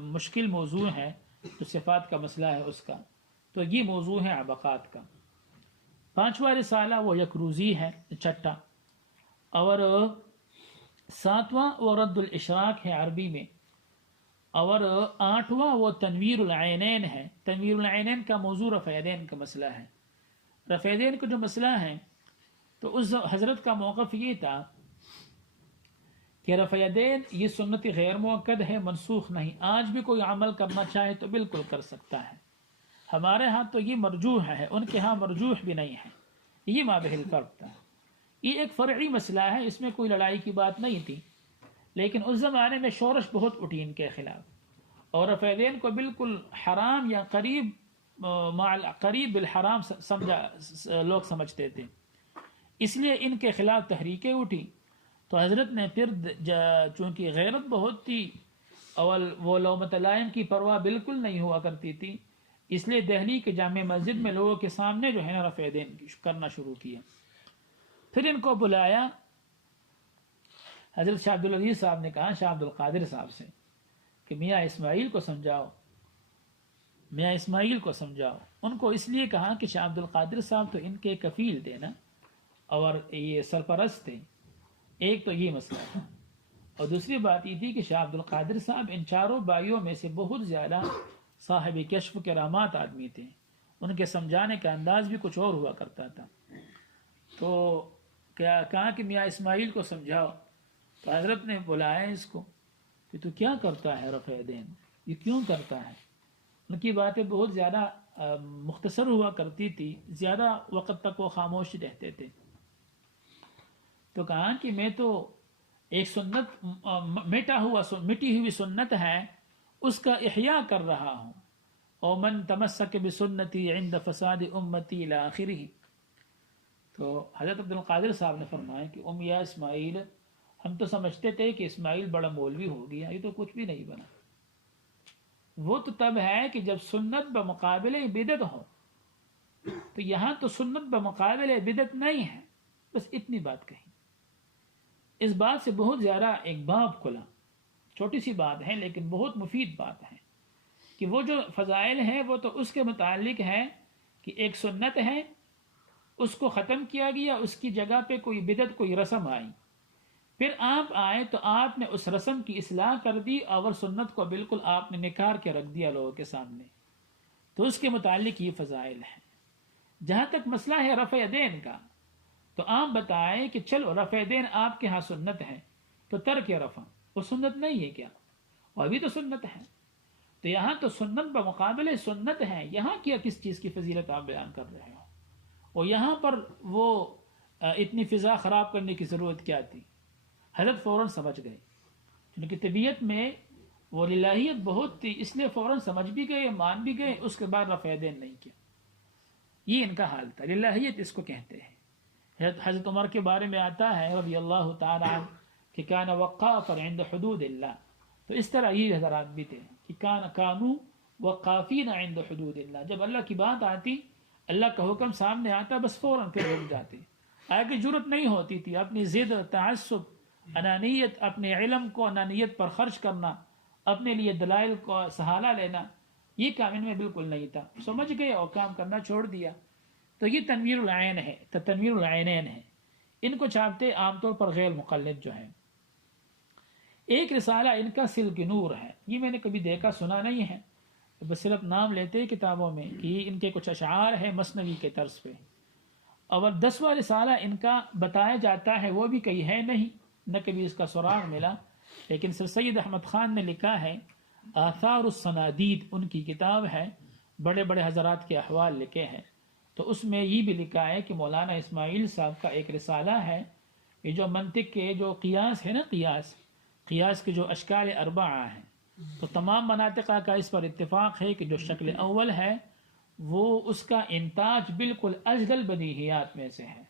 مشکل موضوع ہے، جو صفات کا مسئلہ ہے اس کا. تو یہ موضوع ہے عبقات کا. 5واں رسالہ وہ یکروزی ہے 6، اور 7واں وہ رد الاشراق ہے عربی میں، اور 8واں وہ تنویر العینین ہے. تنویر العینین کا موضوع رفع یدین کا مسئلہ ہے. رفع یدین کا جو مسئلہ ہے تو اس حضرت کا موقف یہ تھا کہ رفع یدین یہ سنت غیر مؤکد ہے، منسوخ نہیں. آج بھی کوئی عمل کرنا چاہے تو بالکل کر سکتا ہے. ہمارے ہاں تو یہ مرجوح ہے، ان کے ہاں مرجوح بھی نہیں ہے. یہ مابہ الفرق تھا. یہ ایک فرعی مسئلہ ہے، اس میں کوئی لڑائی کی بات نہیں تھی، لیکن اس زمانے میں شورش بہت اٹھی ان کے خلاف، اور رفع یدین کو بالکل حرام یا قریب بالحرام لوگ سمجھتے تھے. اس لیے ان کے خلاف تحریکیں اٹھی. تو حضرت نے پھر چونکہ غیرت بہت تھی اور وہ لومۃ لائم کی پرواہ بالکل نہیں ہوا کرتی تھی، اس لیے دہلی کے جامع مسجد میں لوگوں کے سامنے جو ہے نا رفع یدین کرنا شروع کیا. پھر ان کو بلایا. حضرت شاہ عبدالعزیز صاحب نے کہا شاہ عبد القادر صاحب سے کہ میاں اسماعیل کو سمجھاؤ. میاں اسماعیل کو سمجھاؤ. ان کو اس لیے کہا کہ شاہ عبد القادر صاحب تو ان کے کفیل تھے نا اور یہ سرپرست تھے. ایک تو یہ مسئلہ تھا، اور دوسری بات یہ تھی کہ شاہ عبد القادر صاحب ان چاروں بھائیوں میں سے بہت زیادہ صاحب کشف کرامات آدمی تھے. ان کے سمجھانے کا انداز بھی کچھ اور ہوا کرتا تھا. تو کیا کہا کہ میاں اسماعیل کو سمجھاؤ. تو حضرت نے بلایا اس کو کہ تو کیا کرتا ہے رفع دین، یہ کیوں کرتا ہے. ان کی باتیں بہت زیادہ مختصر ہوا کرتی تھی، زیادہ وقت تک وہ خاموش رہتے تھے. تو کہا کہ میں تو ایک سنت مٹی ہوئی سنت ہے اس کا احیاء کر رہا ہوں. او من تمسک بسنتی عند فساد امتی الی آخرہ. تو حضرت عبد القادر صاحب نے فرمایا کہ یا اسماعیل، ہم تو سمجھتے تھے کہ اسماعیل بڑا مولوی ہو گیا، یہ تو کچھ بھی نہیں بنا. وہ تو تب ہے کہ جب سنت بمقابلے بدعت ہو. تو یہاں تو سنت بمقابلے بدعت نہیں ہے. بس اتنی بات کہی. اس بات سے بہت زیادہ ایک باب کھلا. چھوٹی سی بات ہے لیکن بہت مفید بات ہے کہ وہ جو فضائل ہیں وہ تو اس کے متعلق ہے کہ ایک سنت ہے، اس کو ختم کیا گیا، اس کی جگہ پہ کوئی بدعت، کوئی رسم آئی. پھر آپ آئے تو آپ نے اس رسم کی اصلاح کر دی اور سنت کو بالکل آپ نے نکار کے رکھ دیا لوگوں کے سامنے. تو اس کے متعلق یہ فضائل ہیں. جہاں تک مسئلہ ہے رفع دین کا، تو آپ بتائیں کہ چلو رفع دین آپ کے ہاں سنت ہے، تو ترک رفع وہ سنت نہیں ہے کیا؟ وہ ابھی تو سنت ہے. تو یہاں تو سنت بمقابلے سنت ہے، یہاں کیا کس چیز کی فضیلت آپ بیان کر رہے ہو؟ اور یہاں پر وہ اتنی فضا خراب کرنے کی ضرورت کیا تھی؟ حضرت فوراً سمجھ گئے، کیونکہ طبیعت میں وہ للہیت بہت تھی، اس لیے فوراً سمجھ بھی گئے، مان بھی گئے. اس کے بعد رفع دین نہیں کیا. یہ ان کا حال تھا. للہیت اس کو کہتے ہیں. حضرت عمر کے بارے میں آتا ہے رضی اللہ تعالی عنہ کہ کان وقافا عند حدود اللہ. تو اس طرح یہ حضرات بھی تھے کہ کانوا وقافین عند حدود اللہ. جب اللہ کی بات آتی، اللہ کا حکم سامنے آتا، بس فوراً پھر رک جاتے. آگے جرت نہیں ہوتی تھی اپنی ضد، تعصب، انانیت، اپنے علم کو انانیت پر خرچ کرنا، اپنے لیے دلائل کو سہارا لینا، یہ کام ان میں بالکل نہیں تھا. سمجھ گئے اور کام کرنا چھوڑ دیا. تو یہ تنویر العین ہے، تنویر العینین ہے. ان کو چھاپتے عام طور پر غیر مقلد جو ہے. ایک رسالہ ان کا سلک نور ہے. یہ میں نے کبھی دیکھا سنا نہیں ہے، بس صرف نام لیتے کتابوں میں کہ یہ ان کے کچھ اشعار ہیں مثنوی کے طرز پہ. اور 10واں رسالہ ان کا بتایا جاتا ہے وہ بھی کہیں ہے نہیں، نہ کبھی اس کا سراغ ملا. لیکن سر سید احمد خان نے لکھا ہے، آثار السنادید ان کی کتاب ہے، بڑے بڑے حضرات کے احوال لکھے ہیں. تو اس میں یہ بھی لکھا ہے کہ مولانا اسماعیل صاحب کا ایک رسالہ ہے، یہ جو منطق کے جو قیاس ہے نا، قیاس کے جو اشکال اربعہ ہیں، تو تمام مناطقہ کا اس پر اتفاق ہے کہ جو شکل اول ہے وہ اس کا انتاج بالکل اجل بدیہیات میں سے ہے.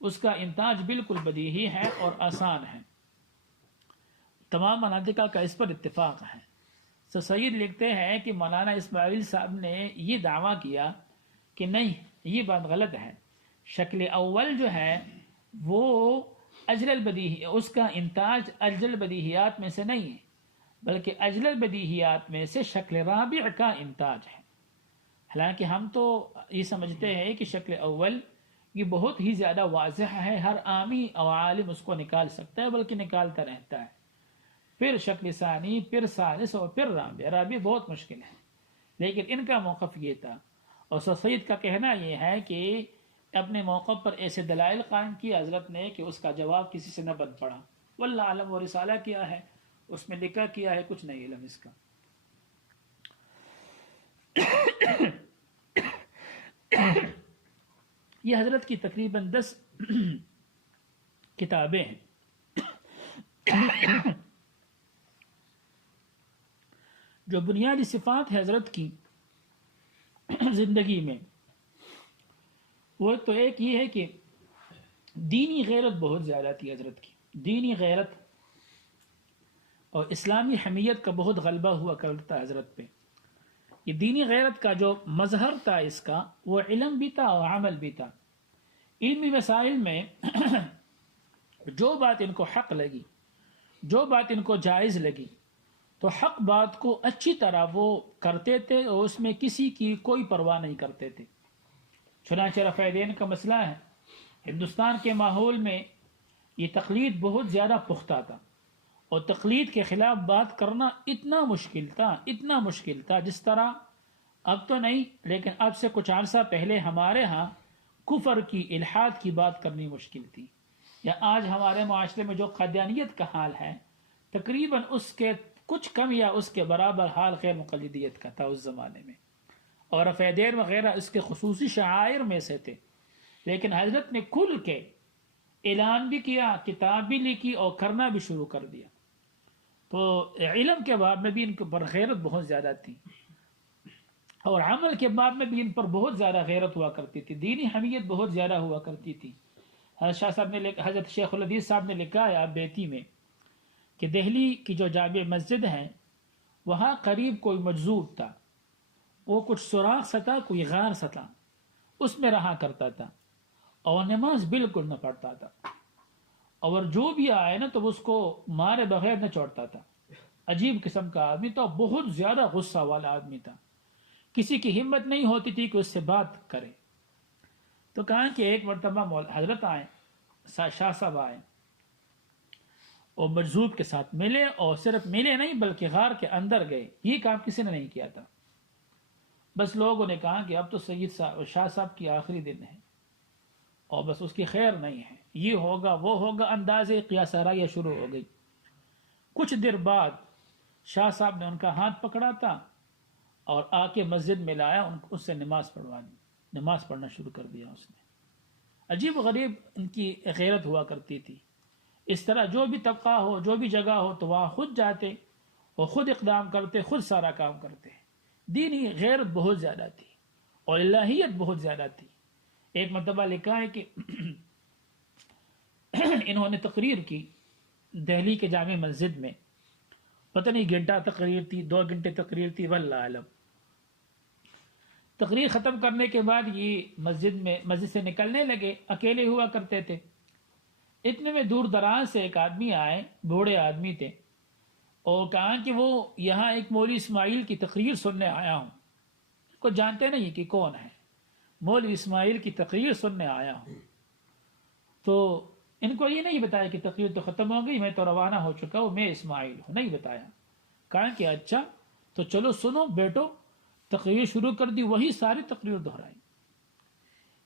اس کا انتاج بالکل بدیہی ہے اور آسان ہے. تمام مناطقہ کا اس پر اتفاق ہے. سر سید لکھتے ہیں کہ مولانا اسماعیل صاحب نے یہ دعویٰ کیا کہ نہیں، یہ بات غلط ہے. شکل اول جو ہے وہ اجل البدیہی، اس کا انتاج اجل البدیہیات میں سے نہیں ہے، بلکہ اجل البدیہیات میں سے شکل رابع کا انتاج ہے. حالانکہ ہم تو یہ سمجھتے ہیں کہ شکل اول یہ بہت ہی زیادہ واضح ہے، ہر عامی اور عالم اس کو نکال سکتا ہے، بلکہ نکالتا رہتا ہے. پھر شکل ثانی، پھر ثالث اور پھر رابع بہت مشکل ہے. لیکن ان کا موقف یہ تھا، اور سر سید کا کہنا یہ ہے کہ اپنے موقف پر ایسے دلائل قائم کیا حضرت نے کہ اس کا جواب کسی سے نہ بن پڑا. واللہ عالم وہ رسالہ کیا ہے، اس میں لکھا کیا ہے، کچھ نہیں علم اس کا. یہ حضرت کی تقریباً 10 کتابیں ہیں. جو بنیادی صفات ہے حضرت کی زندگی میں، وہ تو ایک یہ ہے کہ دینی غیرت بہت زیادہ تھی حضرت کی. دینی غیرت اور اسلامی حمیت کا بہت غلبہ ہوا کرتا حضرت پہ. یہ دینی غیرت کا جو مظہر تھا اس کا، وہ علم بھی تھا اور عمل بھی تھا. علمی مسائل میں جو بات ان کو حق لگی، جو بات ان کو جائز لگی، تو حق بات کو اچھی طرح وہ کرتے تھے اور اس میں کسی کی کوئی پرواہ نہیں کرتے تھے. چنانچہ رفع دین کا مسئلہ ہے، ہندوستان کے ماحول میں یہ تقلید بہت زیادہ پختہ تھا، اور تقلید کے خلاف بات کرنا اتنا مشکل تھا جس طرح اب تو نہیں، لیکن اب سے کچھ عرصہ پہلے ہمارے ہاں کفر کی، الحاد کی بات کرنی مشکل تھی. یا آج ہمارے معاشرے میں جو قادیانیت کا حال ہے، تقریباً اس کے کچھ کم یا اس کے برابر حال غیر مقلدیت کا تھا اس زمانے میں، اور رفع دین وغیرہ اس کے خصوصی شعائر میں سے تھے. لیکن حضرت نے کھل کے اعلان بھی کیا، کتاب بھی لکھی اور کرنا بھی شروع کر دیا. تو علم کے باب میں بھی ان کے پر غیرت بہت زیادہ تھی، اور عمل کے باب میں بھی ان پر بہت زیادہ غیرت ہوا کرتی تھی، دینی حمیت بہت زیادہ ہوا کرتی تھی. حضرت شیخ الحدیث صاحب نے لکھا ہے بیتی میں کہ دہلی کی جو جامع مسجد ہیں وہاں قریب کوئی مجذوب تھا، وہ کچھ سوراخ سا تھا، کوئی غار سا تھا، اس میں رہا کرتا تھا اور نماز بالکل نہ پڑھتا تھا، اور جو بھی آئے نا تو اس کو مارے بغیر نہ چھوڑتا تھا. عجیب قسم کا آدمی تھا، بہت زیادہ غصہ والا آدمی تھا، کسی کی ہمت نہیں ہوتی تھی کہ اس سے بات کرے. تو کہا کہ ایک مرتبہ حضرت آئے، شاہ صاحب آئے اور مجذوب کے ساتھ ملے، اور صرف ملے نہیں بلکہ غار کے اندر گئے. یہ کام کسی نے نہیں کیا تھا. بس لوگوں نے کہا کہ اب تو سید صاحب شاہ صاحب کی آخری دن ہے اور بس اس کی خیر نہیں ہے، یہ ہوگا وہ ہوگا، اندازے قیاس آرائیاں شروع ہو گئی. کچھ دیر بعد شاہ صاحب نے ان کا ہاتھ پکڑا تھا اور آ کے مسجد میں لایا، اس سے نماز پڑھوا دی، نماز پڑھنا شروع کر دیا اس نے. عجیب و غریب ان کی غیرت ہوا کرتی تھی. اس طرح جو بھی طبقہ ہو، جو بھی جگہ ہو، تو وہاں خود جاتے اور خود اقدام کرتے، خود سارا کام کرتے. دینی غیرت بہت زیادہ تھی اور الہیت بہت زیادہ تھی. ایک مرتبہ لکھا ہے کہ انہوں نے تقریر کی دہلی کے جامع مسجد میں، پتہ نہیں گھنٹہ تقریر تھی، 2 گھنٹے تقریر تھی، واللہ اعلم. تقریر ختم کرنے کے بعد یہ مسجد سے نکلنے لگے، اکیلے ہوا کرتے تھے. اتنے میں دور دراز سے ایک آدمی آئے، بوڑھے آدمی تھے، اور کہا کہ وہ یہاں ایک مولوی اسماعیل کی تقریر سننے آیا ہوں. کو جانتے نہیں کہ کون ہے، مولوی اسماعیل کی تقریر سننے آیا ہوں. تو ان کو یہ نہیں بتایا کہ تقریر تو ختم ہو گئی، میں تو روانہ ہو چکا ہوں، میں اسماعیل ہوں، نہیں بتایا. کہا کہ اچھا تو چلو سنو بیٹو. تقریر شروع کر دی، وہی ساری تقریر دہرائی.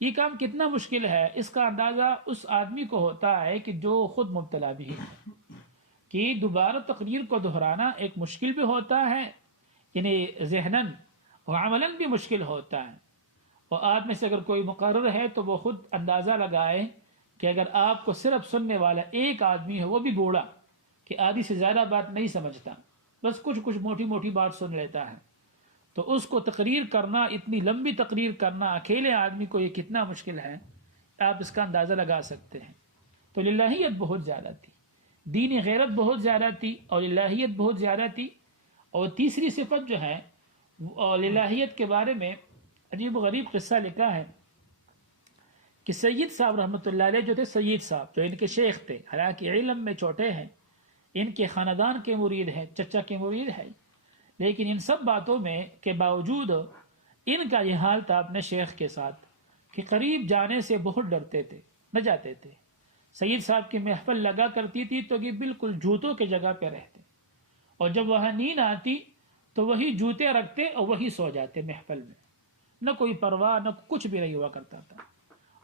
یہ کام کتنا مشکل ہے اس کا اندازہ اس آدمی کو ہوتا ہے کہ جو خود مبتلا بھی ہے، کہ دوبارہ تقریر کو دہرانا ایک مشکل بھی ہوتا ہے، یعنی ذہناً و عملاً بھی مشکل ہوتا ہے. اور آپ میں سے اگر کوئی مقرر ہے تو وہ خود اندازہ لگائے کہ اگر آپ کو صرف سننے والا ایک آدمی ہے، وہ بھی بوڑھا کہ آدھی سے زیادہ بات نہیں سمجھتا، بس کچھ موٹی موٹی بات سن لیتا ہے، تو اس کو تقریر کرنا، اتنی لمبی تقریر کرنا اکیلے آدمی کو یہ کتنا مشکل ہے، آپ اس کا اندازہ لگا سکتے ہیں. تو للہیت بہت زیادہ تھی، دینی غیرت بہت زیادہ تھی، اور للہیت بہت زیادہ تھی. اور تیسری صفت جو ہے للہیت کے بارے میں عجیب و غریب قصہ لکھا ہے کہ سید صاحب رحمۃ اللہ علیہ جو تھے، سید صاحب جو ان کے شیخ تھے، حالانکہ علم میں چھوٹے ہیں، ان کے خاندان کے مرید ہیں، چچا کے مرید ہیں، لیکن ان سب باتوں میں کے باوجود ان کا یہ حال تھا اپنے شیخ کے ساتھ کہ قریب جانے سے بہت ڈرتے تھے، نہ جاتے تھے. سید صاحب کی محفل لگا کرتی تھی تو یہ بالکل جوتوں کے جگہ پہ رہتے، اور جب وہاں نیند آتی تو وہی جوتے رکھتے اور وہی سو جاتے محفل میں، نہ کوئی پرواہ، نہ کچھ بھی نہیں ہوا کرتا تھا.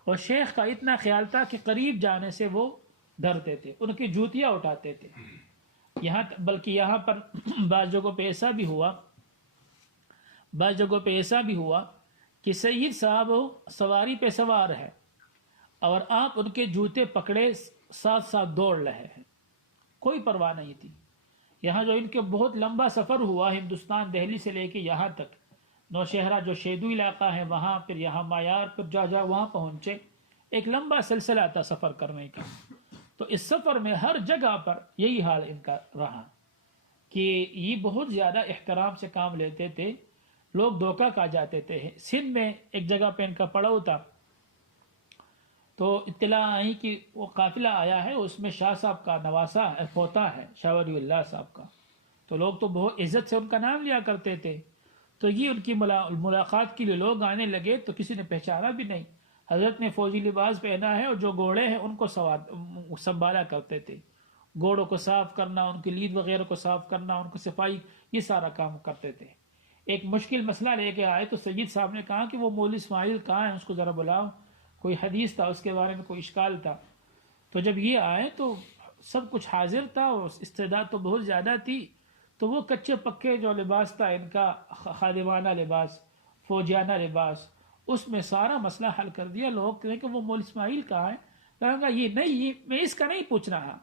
اور شیخ کا اتنا خیال تھا کہ قریب جانے سے وہ ڈرتے تھے، ان کی جوتیاں اٹھاتے تھے. بلکہ یہاں پر بعض جگہوں پہ ایسا بھی ہوا کہ سید صاحب سواری پہ سوار ہے اور آپ ان کے جوتے پکڑے ساتھ ساتھ دوڑ رہے ہیں، کوئی پرواہ نہیں تھی. یہاں جو ان کے بہت لمبا سفر ہوا ہندوستان، دہلی سے لے کے یہاں تک، نوشہرہ جو شیدو علاقہ ہے وہاں، پھر یہاں معیار، پھر جا وہاں پہنچے، ایک لمبا سلسلہ تھا سفر کرنے کا. تو اس سفر میں ہر جگہ پر یہی حال ان کا رہا کہ یہ بہت زیادہ احترام سے کام لیتے تھے. لوگ دھوکہ کھا جاتے تھے. سندھ میں ایک جگہ پہ ان کا پڑاؤ تھا، تو اطلاع آئی کہ وہ قافلہ آیا ہے، اس میں شاہ صاحب کا نواسا پوتا ہے، شاہ ولی اللہ صاحب کا. تو لوگ تو بہت عزت سے ان کا نام لیا کرتے تھے. تو یہ ان کی ملاقات کے لیے لوگ آنے لگے تو کسی نے پہچانا بھی نہیں. حضرت نے فوجی لباس پہنا ہے اور جو گھوڑے ہیں ان کو سنبھالا کرتے تھے. گھوڑوں کو صاف کرنا، ان کی لید وغیرہ کو صاف کرنا، ان کو صفائی، یہ سارا کام کرتے تھے. ایک مشکل مسئلہ لے کے آئے تو سید صاحب نے کہا کہ وہ مولوی اسماعیل کہاں ہیں، اس کو ذرا بلاؤ. کوئی حدیث تھا اس کے بارے میں، کوئی اشکال تھا. تو جب یہ آئے تو سب کچھ حاضر تھا اور استعداد تو بہت زیادہ تھی. تو وہ کچے پکے جو لباس تھا ان کا، خادمانہ لباس، فوجیانہ لباس، اس میں سارا مسئلہ حل کر دیا. لوگ کہیں کہ وہ مولوی اسماعیل کہاں ہے؟ کہا یہ نہیں، یہ میں اس کا نہیں پوچھ رہا،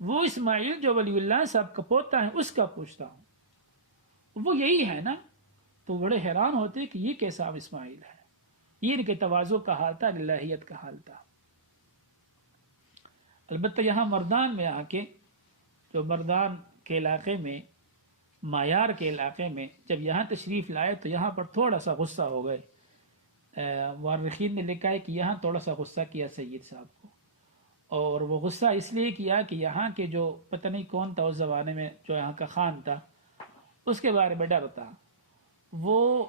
وہ اسماعیل جو ولی اللہ صاحب کا پوتا ہے اس کا پوچھتا ہوں، وہ یہی ہے نا. تو بڑے حیران ہوتے کہ یہ کیسا اسماعیل ہے. یہ ان کے تواضع کا حال تھا، الہیت کا حال تھا. البتہ یہاں مردان میں آ کے، جو مردان کے علاقے میں، مایار کے علاقے میں جب یہاں تشریف لائے تو یہاں پر تھوڑا سا غصہ ہو گئے. مورخین نے لکھا ہے کہ یہاں تھوڑا سا غصہ کیا سید صاحب کو، اور وہ غصہ اس لیے کیا کہ یہاں کے جو پتہ نہیں کون تھا اس زمانے میں، جو یہاں کا خان تھا، اس کے بارے میں ڈر تھا. وہ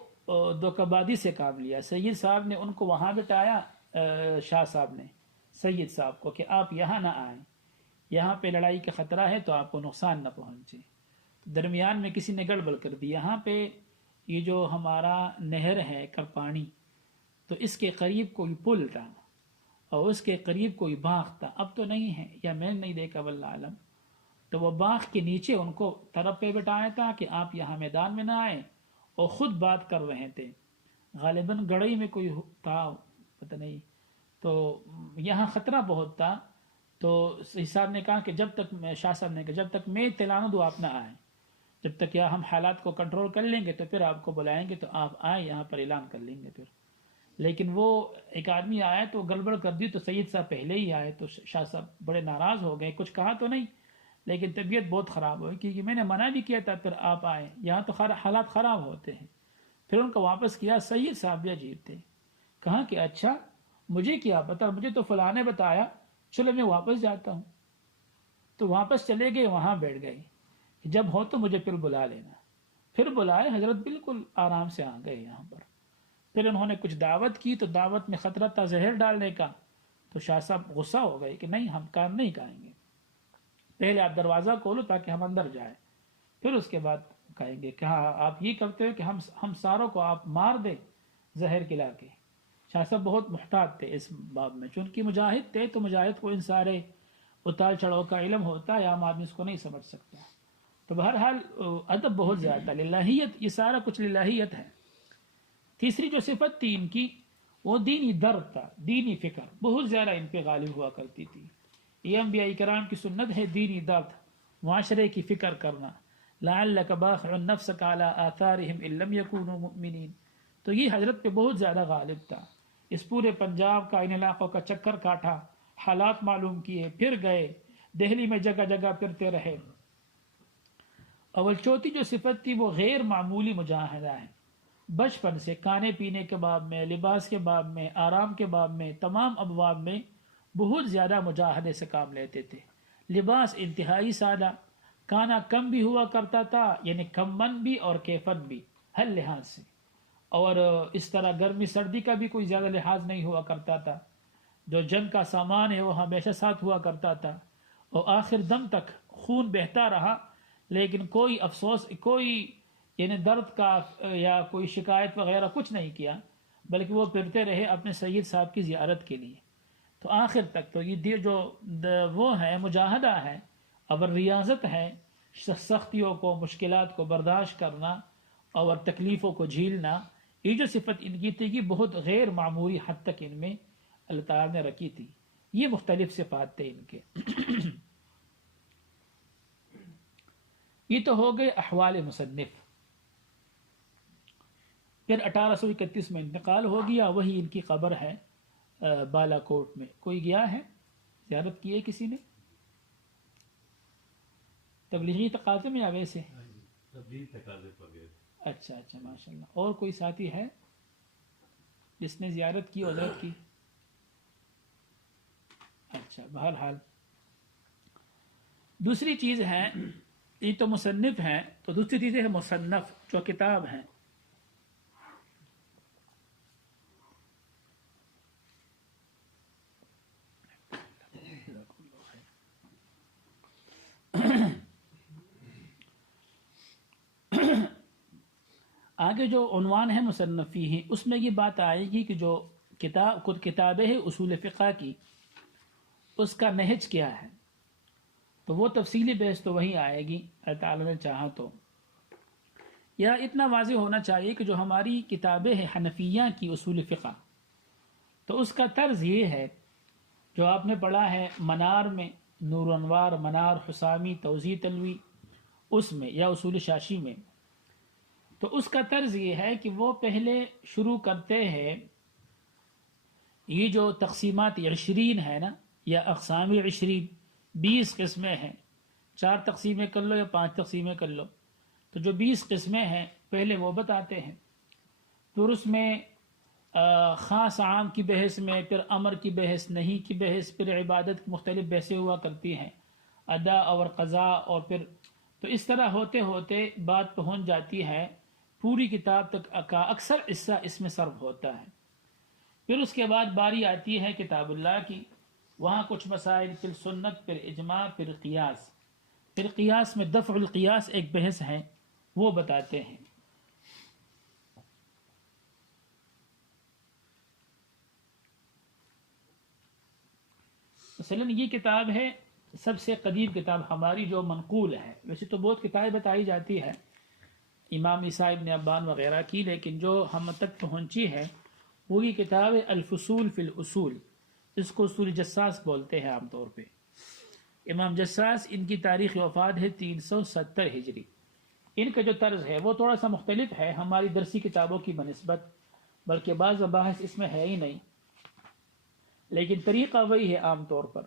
دوکبادی سے کام لیا. سید صاحب نے ان کو وہاں بٹایا، شاہ صاحب نے سید صاحب کو، کہ آپ یہاں نہ آئیں، یہاں پہ لڑائی کا خطرہ ہے تو آپ کو نقصان نہ پہنچے. درمیان میں کسی نے گڑبڑ کر دی. یہاں پہ یہ جو ہمارا نہر ہے کرپانی، تو اس کے قریب کوئی پل تھا اور اس کے قریب کوئی باغ تھا. اب تو نہیں ہے، یا میں نہیں دیکھا واللہ عالم. تو وہ باغ کے نیچے ان کو طرف پہ بٹایا تھا کہ آپ یہاں میدان میں نہ آئیں، اور خود بات کر رہے تھے. غالباً گڑئی میں کوئی تھا، پتہ نہیں. تو یہاں خطرہ بہت تھا. تو صاحب نے کہا کہ جب تک شاہ صاحب نے کہا جب تک میں اطلاع نہ دوں آپ نہ آئیں، جب تک یا ہم حالات کو کنٹرول کر لیں گے تو پھر آپ کو بلائیں گے تو آپ آئیں، یہاں پر اعلان کر لیں گے پھر. لیکن وہ ایک آدمی آیا تو گڑبڑ کر دی. تو سید صاحب پہلے ہی آئے تو شاہ صاحب بڑے ناراض ہو گئے. کچھ کہا تو نہیں، لیکن طبیعت بہت خراب ہوئی کیونکہ میں نے منع بھی کیا تھا پھر آپ آئے. یہاں تو حالات خراب ہوتے ہیں. پھر ان کو واپس کیا. سید صاحب بھی عجیب تھے. کہا کہ اچھا مجھے کیا پتا، مجھے تو فلاں نے بتایا، چلو میں واپس جاتا ہوں. تو واپس چلے گئے، وہاں بیٹھ گئے. جب ہو تو مجھے پھر بلا لینا. پھر بلائے. حضرت بالکل آرام سے آ گئے یہاں پر. پھر انہوں نے کچھ دعوت کی تو دعوت میں خطرہ تھا زہر ڈالنے کا. تو شاہ صاحب غصہ ہو گئے کہ نہیں، ہم کام نہیں کریں گے، پہلے آپ دروازہ کھولو تاکہ ہم اندر جائیں، پھر اس کے بعد کہیں گے. کہا آپ یہ کرتے ہو کہ ہم ساروں کو آپ مار دیں زہر کھلا کے. شاہ صاحب بہت محتاط تھے اس باب میں، چونکہ مجاہد تھے تو مجاہد کو ان سارے اتار چڑھاؤ کا علم ہوتا ہے، عام آدمی اس کو نہیں سمجھ سکتا. تو بہرحال ادب بہت زیادہ، للہیت، یہ سارا کچھ للہیت ہے. تیسری جو صفت تھی ان کی، وہ دینی درد تھا، دینی فکر بہت زیادہ ان پہ غالب ہوا کرتی تھی. یہ انبیاء کرام کی سنت ہے، دینی درد، معاشرے کی فکر کرنا. لعلک باخع نفسک علی آثارہم ان لم یکونوا مؤمنین. تو یہ حضرت پہ بہت زیادہ غالب تھا. اس پورے پنجاب کا، ان علاقوں کا چکر کاٹا، حالات معلوم کیے، پھر گئے دہلی میں جگہ جگہ پھرتے رہے. اول چوتھی جو صفت تھی وہ غیر معمولی مجاہدہ ہے. بچپن سے کھانے پینے کے باب میں، لباس کے باب میں، آرام کے باب میں، تمام ابواب میں بہت زیادہ مجاہدے سے کام لیتے تھے. لباس انتہائی سادہ، کھانا کم بھی ہوا کرتا تھا، یعنی کم من بھی اور کیفن بھی ہر لحاظ سے. اور اس طرح گرمی سردی کا بھی کوئی زیادہ لحاظ نہیں ہوا کرتا تھا. جو جنگ کا سامان ہے وہ ہمیشہ ساتھ ہوا کرتا تھا، اور آخر دم تک خون بہتا رہا، لیکن کوئی افسوس، کوئی یعنی درد کا یا کوئی شکایت وغیرہ کچھ نہیں کیا، بلکہ وہ پھرتے رہے اپنے سید صاحب کی زیارت کے لیے. تو آخر تک تو یہ جو وہ ہے مجاہدہ ہے اور ریاضت ہے، سختیوں کو، مشکلات کو برداشت کرنا اور تکلیفوں کو جھیلنا، یہ جو صفت ان کی تھی، یہ بہت غیر معمولی حد تک ان میں اللہ تعالیٰ نے رکھی تھی. یہ مختلف صفات تھے ان کے. یہ تو ہو گئے احوال مصنف. پھر 1831 میں انتقال ہو گیا. وہی ان کی قبر ہے بالا کوٹ میں. کوئی گیا ہے، زیارت کی ہے کسی نے؟ تبلیغی تقاضے میں یا ویسے؟ تبلیغی تقاضے پر گئے. اچھا اچھا، ماشاءاللہ. اور کوئی ساتھی ہے جس نے زیارت کی حضرت کی؟ اچھا. بہرحال دوسری چیز ہے، یہ تو مصنف ہیں، تو دوسری چیزیں ہیں مصنف جو کتاب ہیں. آگے جو عنوان ہے مصنفی ہیں اس میں یہ بات آئے گی کہ جو خود کتابیں ہیں اصول فقہ کی اس کا نہج کیا ہے، تو وہ تفصیلی بحث تو وہی آئے گی اللہ تعالیٰ نے چاہا تو. یا اتنا واضح ہونا چاہیے کہ جو ہماری کتابیں ہیں حنفیہ کی اصول فقہ، تو اس کا طرز یہ ہے جو آپ نے پڑھا ہے منار میں، نور انوار، منار، حسامی، توضیح تلوی، اس میں یا اصول شاشی میں، تو اس کا طرز یہ ہے کہ وہ پہلے شروع کرتے ہیں یہ جو تقسیمات 20 ہے نا، یا اقسام 20، 20 قسمیں ہیں، 4 تقسیمیں کر لو یا 5 تقسیمیں کر لو، تو جو 20 قسمیں ہیں پہلے وہ بتاتے ہیں. پھر اس میں خاص عام کی بحث میں، پھر امر کی بحث، نہیں کی بحث، پھر عبادت کی مختلف بحثیں ہوا کرتی ہیں، ادا اور قضا، اور پھر تو اس طرح ہوتے ہوتے بات پہنچ جاتی ہے پوری کتاب تک کا اکثر حصہ اس میں صرف ہوتا ہے. پھر اس کے بعد باری آتی ہے کتاب اللہ کی، وہاں کچھ مسائل، پھر سنت، پھر اجماع، پھر قیاس. پھر قیاس میں دفع القیاس ایک بحث ہے وہ بتاتے ہیں. مثلا یہ کتاب ہے سب سے قدیم کتاب ہماری جو منقول ہے. ویسے تو بہت کتابیں بتائی جاتی ہے امام عیسیٰ ابن ابان وغیرہ کی، لیکن جو ہم تک پہنچی ہے وہی کتاب الفصول فی الاصول، اس کو اصول جساس بولتے ہیں عام طور پہ. امام جساس، ان کی تاریخ وفات ہے 370 ہجری. ان کا جو طرز ہے وہ تھوڑا سا مختلف ہے ہماری درسی کتابوں کی بنسبت، بلکہ بعض مباحث اس میں ہے ہی نہیں، لیکن طریقہ وہی ہے عام طور پر.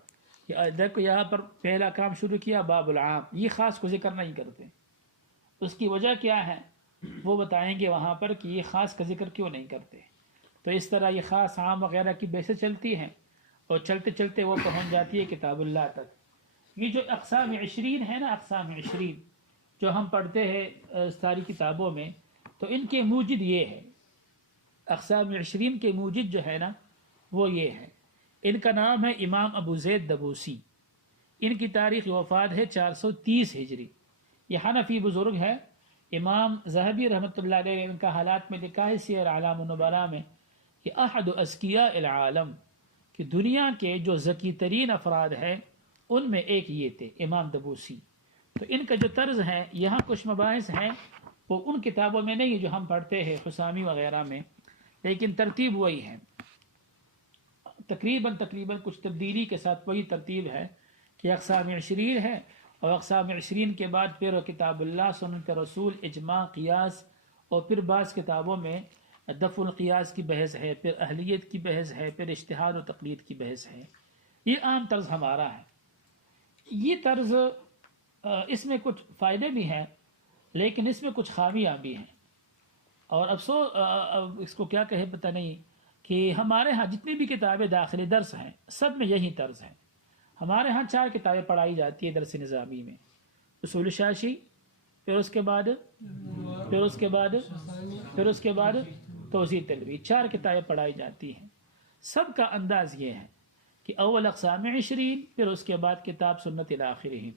دیکھو یہاں پر پہلا کام شروع کیا باب العام، یہ خاص کو ذکر نہیں کرتے. اس کی وجہ کیا ہے وہ بتائیں گے وہاں پر کہ یہ خاص کا ذکر کیوں نہیں کرتے. تو اس طرح یہ خاص عام وغیرہ کی بحثیں چلتی ہیں اور چلتے چلتے وہ پہنچ جاتی ہے کتاب اللہ تک. یہ جو اقسام 20 ہے نا، اقسام 20 جو ہم پڑھتے ہیں ساری کتابوں میں، تو ان کے موجد یہ ہے، اقسام 20 کے موجد جو ہے نا وہ یہ ہے. ان کا نام ہے امام ابو زید دبوسی. ان کی تاریخ وفات ہے 430 ہجری. یہ حنفی بزرگ ہے. امام ذہبی رحمۃ اللہ علیہ ان کا حالات میں لکھا ہے سیر اعلام النبلاء میں کہ احد اذکیاء العالم، کہ دنیا کے جو ذکی ترین افراد ہیں ان میں ایک یہ تھے امام دبوسی. تو ان کا جو طرز ہے، یہاں کچھ مباحث ہیں وہ ان کتابوں میں نہیں جو ہم پڑھتے ہیں حسامی وغیرہ میں، لیکن ترتیب وہی ہے، تقریباً کچھ تبدیلی کے ساتھ وہی ترتیب ہے کہ اقسام 20 ہے، اور اقسام 20 کے بعد پھر کتاب اللہ، سنت رسول، اجماع، قیاس، اور پھر بعض کتابوں میں دفع القیاس کی بحث ہے، پھر اہلیت کی بحث ہے، پھر اجتہاد و تقلید کی بحث ہے. یہ عام طرز ہمارا ہے. یہ طرز اس میں کچھ فائدے بھی ہیں لیکن اس میں کچھ خامیاں بھی ہیں، اور افسوس اس کو کیا کہے پتہ نہیں، کہ ہمارے ہاں جتنی بھی کتابیں داخل درس ہیں سب میں یہی طرز ہے. ہمارے ہاں 4 کتابیں پڑھائی جاتی ہے درس نظامی میں، اصول شاشی، پھر اس کے بعد توضیح تلوی، 4 کتابیں پڑھائی جاتی ہیں. سب کا انداز یہ ہے کہ اول اقسام 20، پھر اس کے بعد کتاب سنت الی آخرہ.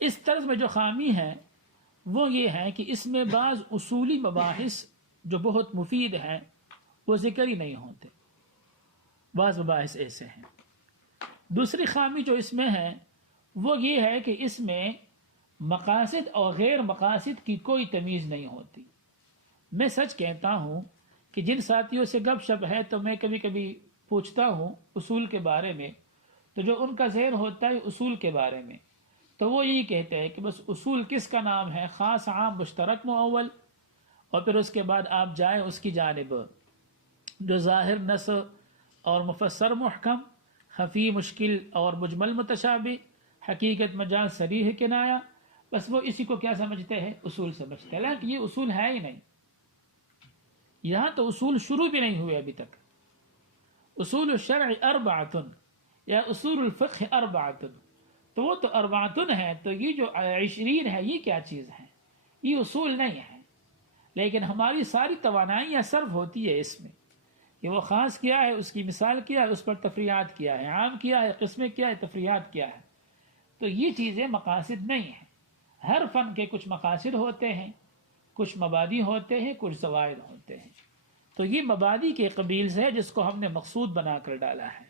اس طرز میں جو خامی ہے وہ یہ ہے کہ اس میں بعض اصولی مباحث جو بہت مفید ہیں وہ ذکر ہی نہیں ہوتے. بعض مباحث ایسے ہیں. دوسری خامی جو اس میں ہے وہ یہ ہے کہ اس میں مقاصد اور غیر مقاصد کی کوئی تمیز نہیں ہوتی. میں سچ کہتا ہوں کہ جن ساتھیوں سے گپ شپ ہے تو میں کبھی کبھی پوچھتا ہوں اصول کے بارے میں، تو جو ان کا ذہن ہوتا ہے اصول کے بارے میں، تو وہ یہی کہتے ہیں کہ بس اصول کس کا نام ہے، خاص عام مشترک معول، اور پھر اس کے بعد آپ جائیں اس کی جانب جو ظاہر نص اور مفسر محکم، خفی مشکل اور مجمل متشابہ، حقیقت مجاز صریح کنایہ، بس وہ اسی کو کیا سمجھتے ہیں، اصول سمجھتے ہیں. لیکن یہ اصول ہے ہی نہیں. یہاں تو اصول شروع بھی نہیں ہوئے ابھی تک. اصول الشرع 4 یا اصول الفقہ 4، تو وہ تو اربعتن ہے. تو یہ جو 20 ہے یہ کیا چیز ہے؟ یہ اصول نہیں ہے، لیکن ہماری ساری توانائیاں صرف ہوتی ہے اس میں کہ وہ خاص کیا ہے، اس کی مثال کیا ہے، اس پر تفریحات کیا ہے، عام کیا ہے، قسمیں کیا ہے، تفریحات کیا ہے. تو یہ چیزیں مقاصد نہیں ہیں. ہر فن کے کچھ مقاصد ہوتے ہیں، کچھ مبادی ہوتے ہیں، کچھ زوائد ہوتے ہیں. تو یہ مبادی کے قبیل سے ہے جس کو ہم نے مقصود بنا کر ڈالا ہے.